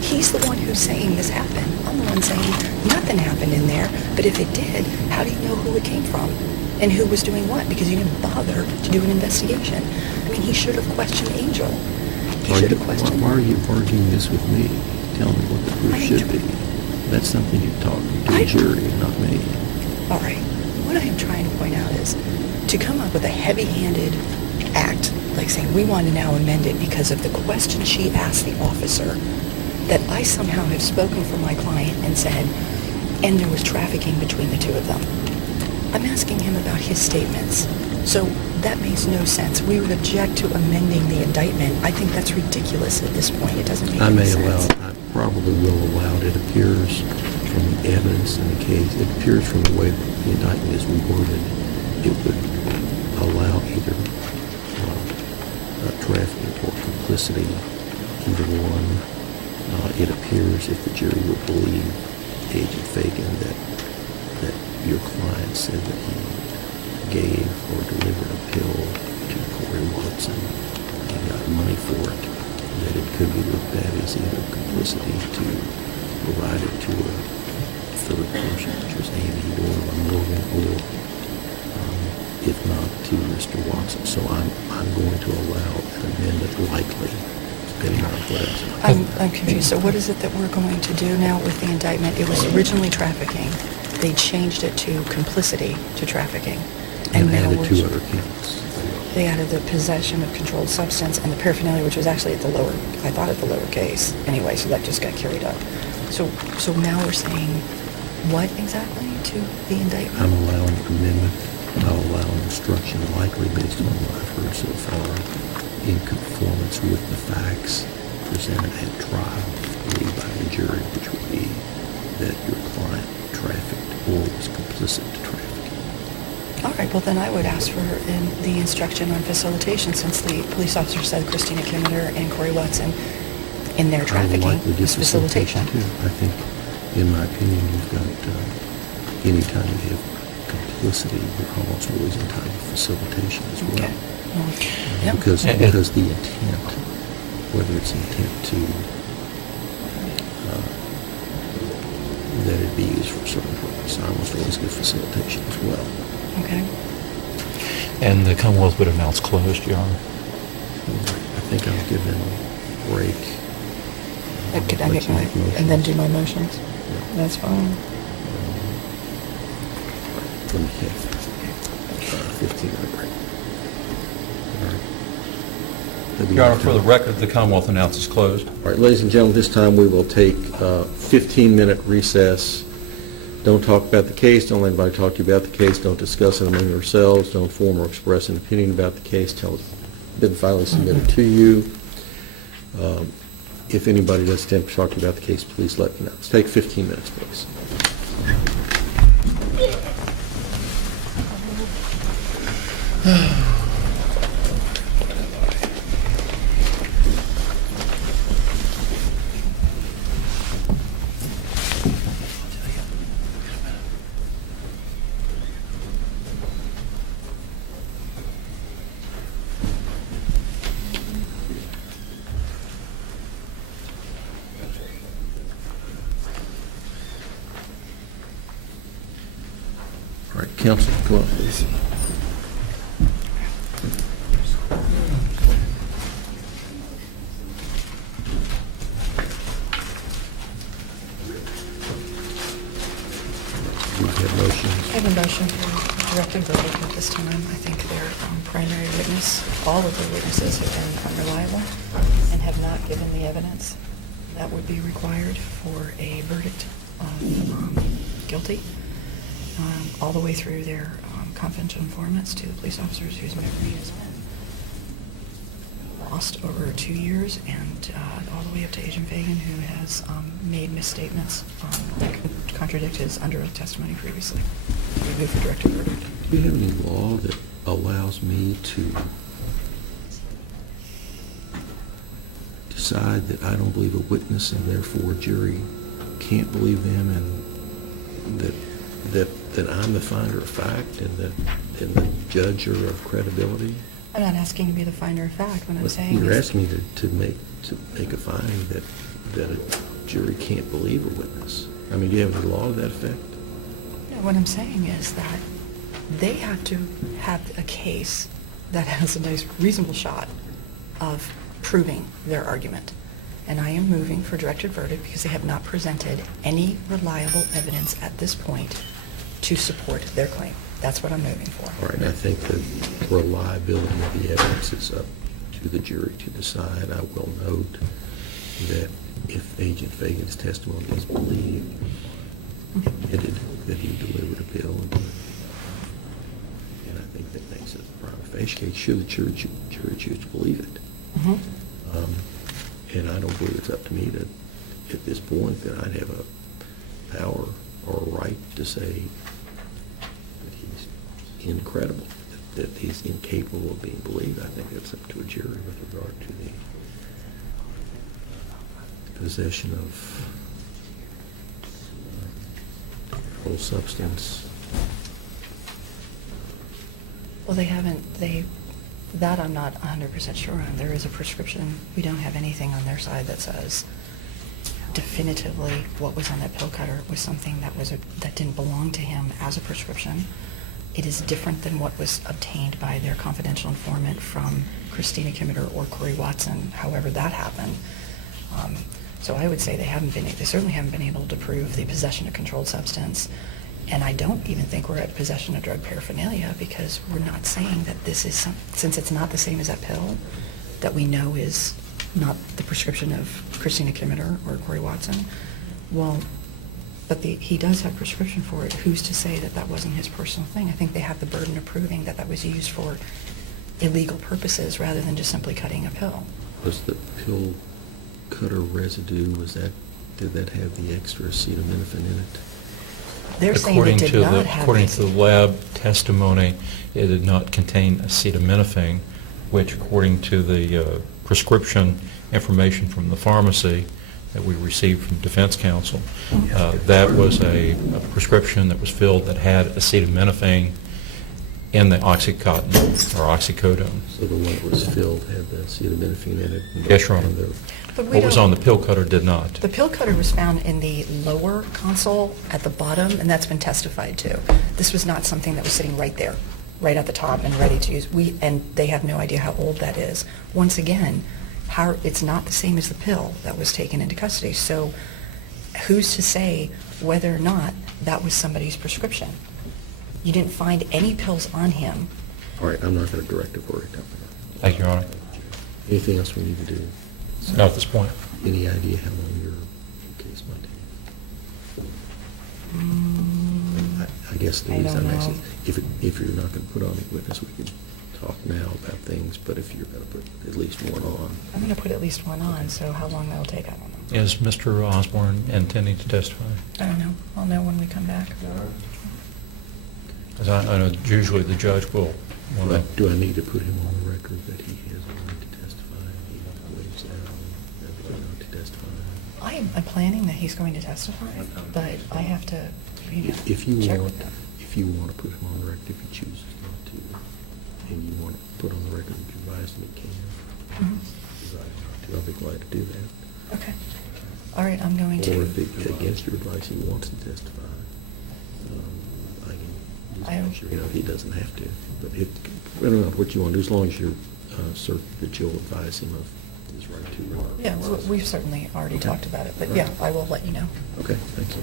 He's the one who's saying this happened. I'm the one saying nothing happened in there, but if it did, how do you know who it came from? And who was doing what? Because you didn't bother to do an investigation. I mean, he should have questioned Angel. He should have questioned... Why are you arguing this with me? Tell me what the proof should be. That's something you talk to a jury, not me. All right. What I am trying to point out is to come up with a heavy-handed act, like saying we want to now amend it because of the question she asked the officer, that I somehow have spoken for my client and said, and there was trafficking between the two of them. I'm asking him about his statements. So that makes no sense. We would object to amending the indictment. I think that's ridiculous at this point. It doesn't make any sense. I probably will allow it. It appears from the evidence in the case, it appears from the way the indictment is reworded, it would allow either trafficking or complicity, either one. It appears, if the jury would believe Agent Fagan, that your client said that he gave or delivered a pill to Corey Watson and got money for it, that it could be looked at as either complicity to provide it to a third person, which was Amy or Morgan, or if not to Mr. Watson. So I'm going to allow an amendment likely, depending on what else. I'm confused. So what is it that we're going to do now with the indictment? It was originally trafficking. They changed it to complicity to trafficking. And now added we're- 2 other counts. They added the possession of controlled substance and the paraphernalia, which was actually at the lower, I thought at the lower case anyway, so that just got carried up. So now we're saying what exactly to the indictment? I'm allowing amendment. I'll allow an instruction likely based on what I've heard so far in conformance with the facts presented at trial, believed by the jury, which would be that your client trafficked or was complicit to trafficking. All right, well then I would ask for the instruction on facilitation, since the police officer said Christina Kimmeter and Corey Watson in their I will trafficking likely give is facilitation. too. I think, in my opinion, you've got, anytime you have complicity, you're almost always entitled to facilitation as well. Okay. Well, yeah. Because And- the intent, whether it's intent to, that it be used for a certain purpose, I almost always give facilitation as well. Okay. And the Commonwealth would announce closed, Your Honor. I think I'll give them a break. Could I Let make you my, motions. and then do my motions? Yeah. That's fine. Let me have 15-minute break. All right. That'd be Your Honor, enough for the time. record, the Commonwealth announces closed. All right, ladies and gentlemen, this time we will take a 15-minute recess. Don't talk about the case. Don't let anybody talk to you about the case. Don't discuss it among yourselves. Don't form or express an opinion about the case till it's been finally submitted to you. If anybody does attempt to talk to you about the case, please let me know. Let's take 15 minutes, please. All right, counsel, come up, please. We have motions. I have a motion for directed verdict at this time. I think their primary witness, all of their witnesses have been unreliable and have not given the evidence that would be required for a verdict of guilty, all the way through their confidential informants to the police officers whose memory has been lost over 2 years, and all the way up to Agent Fagan, who has made misstatements that contradict his under oath testimony previously. We move for directed verdict. Do you have any law that allows me to decide that I don't believe a witness and therefore a jury can't believe them, and that I'm the finder of fact and the judger of credibility? I'm not asking you to be the finder of fact. What I'm But saying you're is... asking me to make a finding that a jury can't believe a witness. I mean, do you have any law to that effect? No, what I'm saying is that they have to have a case that has a nice, reasonable shot of proving their argument. And I am moving for directed verdict because they have not presented any reliable evidence at this point to support their claim. That's what I'm moving for. All right, and I think the reliability of the evidence is up to the jury to decide. I will note that if Agent Fagan's testimony is believed, admitted that he delivered a bill, and I think that makes it a prima facie case, should the jury choose to believe it. Mhm. And I don't believe it's up to me to, at this point, that I'd have a power or a right to say that he's incredible, that he's incapable of being believed. I think that's up to a jury with regard to the possession of controlled substance. Well, that I'm not 100% sure on. There is a prescription. We don't have anything on their side that says definitively what was on that pill cutter was something that didn't belong to him as a prescription. it is different than what was obtained by their confidential informant from Christina Kimmerer or Corey Watson, however that happened. So I would say they certainly haven't been able to prove the possession of controlled substance. And I don't even think we're at possession of drug paraphernalia, because we're not saying that this is since it's not the same as that pill that we know is not the prescription of Christina Kimmerer or Corey Watson. Well, but he does have prescription for it. Who's to say that that wasn't his personal thing? I think they have the burden of proving that that was used for illegal purposes rather than just simply cutting a pill. Was the pill cutter residue, did that have the extra acetaminophen in it? They're saying it did not have According to the lab testimony, it did not contain acetaminophen, which according to the prescription information from the pharmacy that we received from defense counsel, that was a prescription that was filled that had acetaminophen in the Oxycontin or oxycodone. So the one that was filled had the acetaminophen in it? Yes, Your Honor. But we What was don't- on the pill cutter did not. The pill cutter was found in the lower console at the bottom, and that's been testified to. This was not something that was sitting right there, right at the top and ready to use. And they have no idea how old that is. Once again, it's not the same as the pill that was taken into custody. So who's to say whether or not that was somebody's prescription? You didn't find any pills on him. All right, I'm not going to direct a verdict. Thank you, Your Honor. Anything else we need to do? Not at this point. Any idea how long your case might take? I guess the I reason don't I'm know. asking, if you're not going to put on a witness, we can talk now about things, but if you're going to put at least one on. I'm going to put at least one on, so how long that'll take, I don't know. Is Mr. Osborne intending to testify? I don't know. I'll know when we come back. As I know, usually the judge will want to. Do I need to put him on the record that he has a right to testify? He waives that, everything not to testify? I'm planning that he's going to testify, but I have to, If you check want, with them. if you want to put him on the record, if he chooses not to, and you want to put on the record that you advise him, he can. Mhm. Desire not to, I'll be glad to do that. Okay. All right, I'm going to. Or if against your advice he wants to testify, I can just make sure, he doesn't have to. But I don't know what you want to do, as long as you're certain that you'll advise him of his right to. Yeah, we've certainly already talked about it, but yeah, I will let you know. Okay, thank you.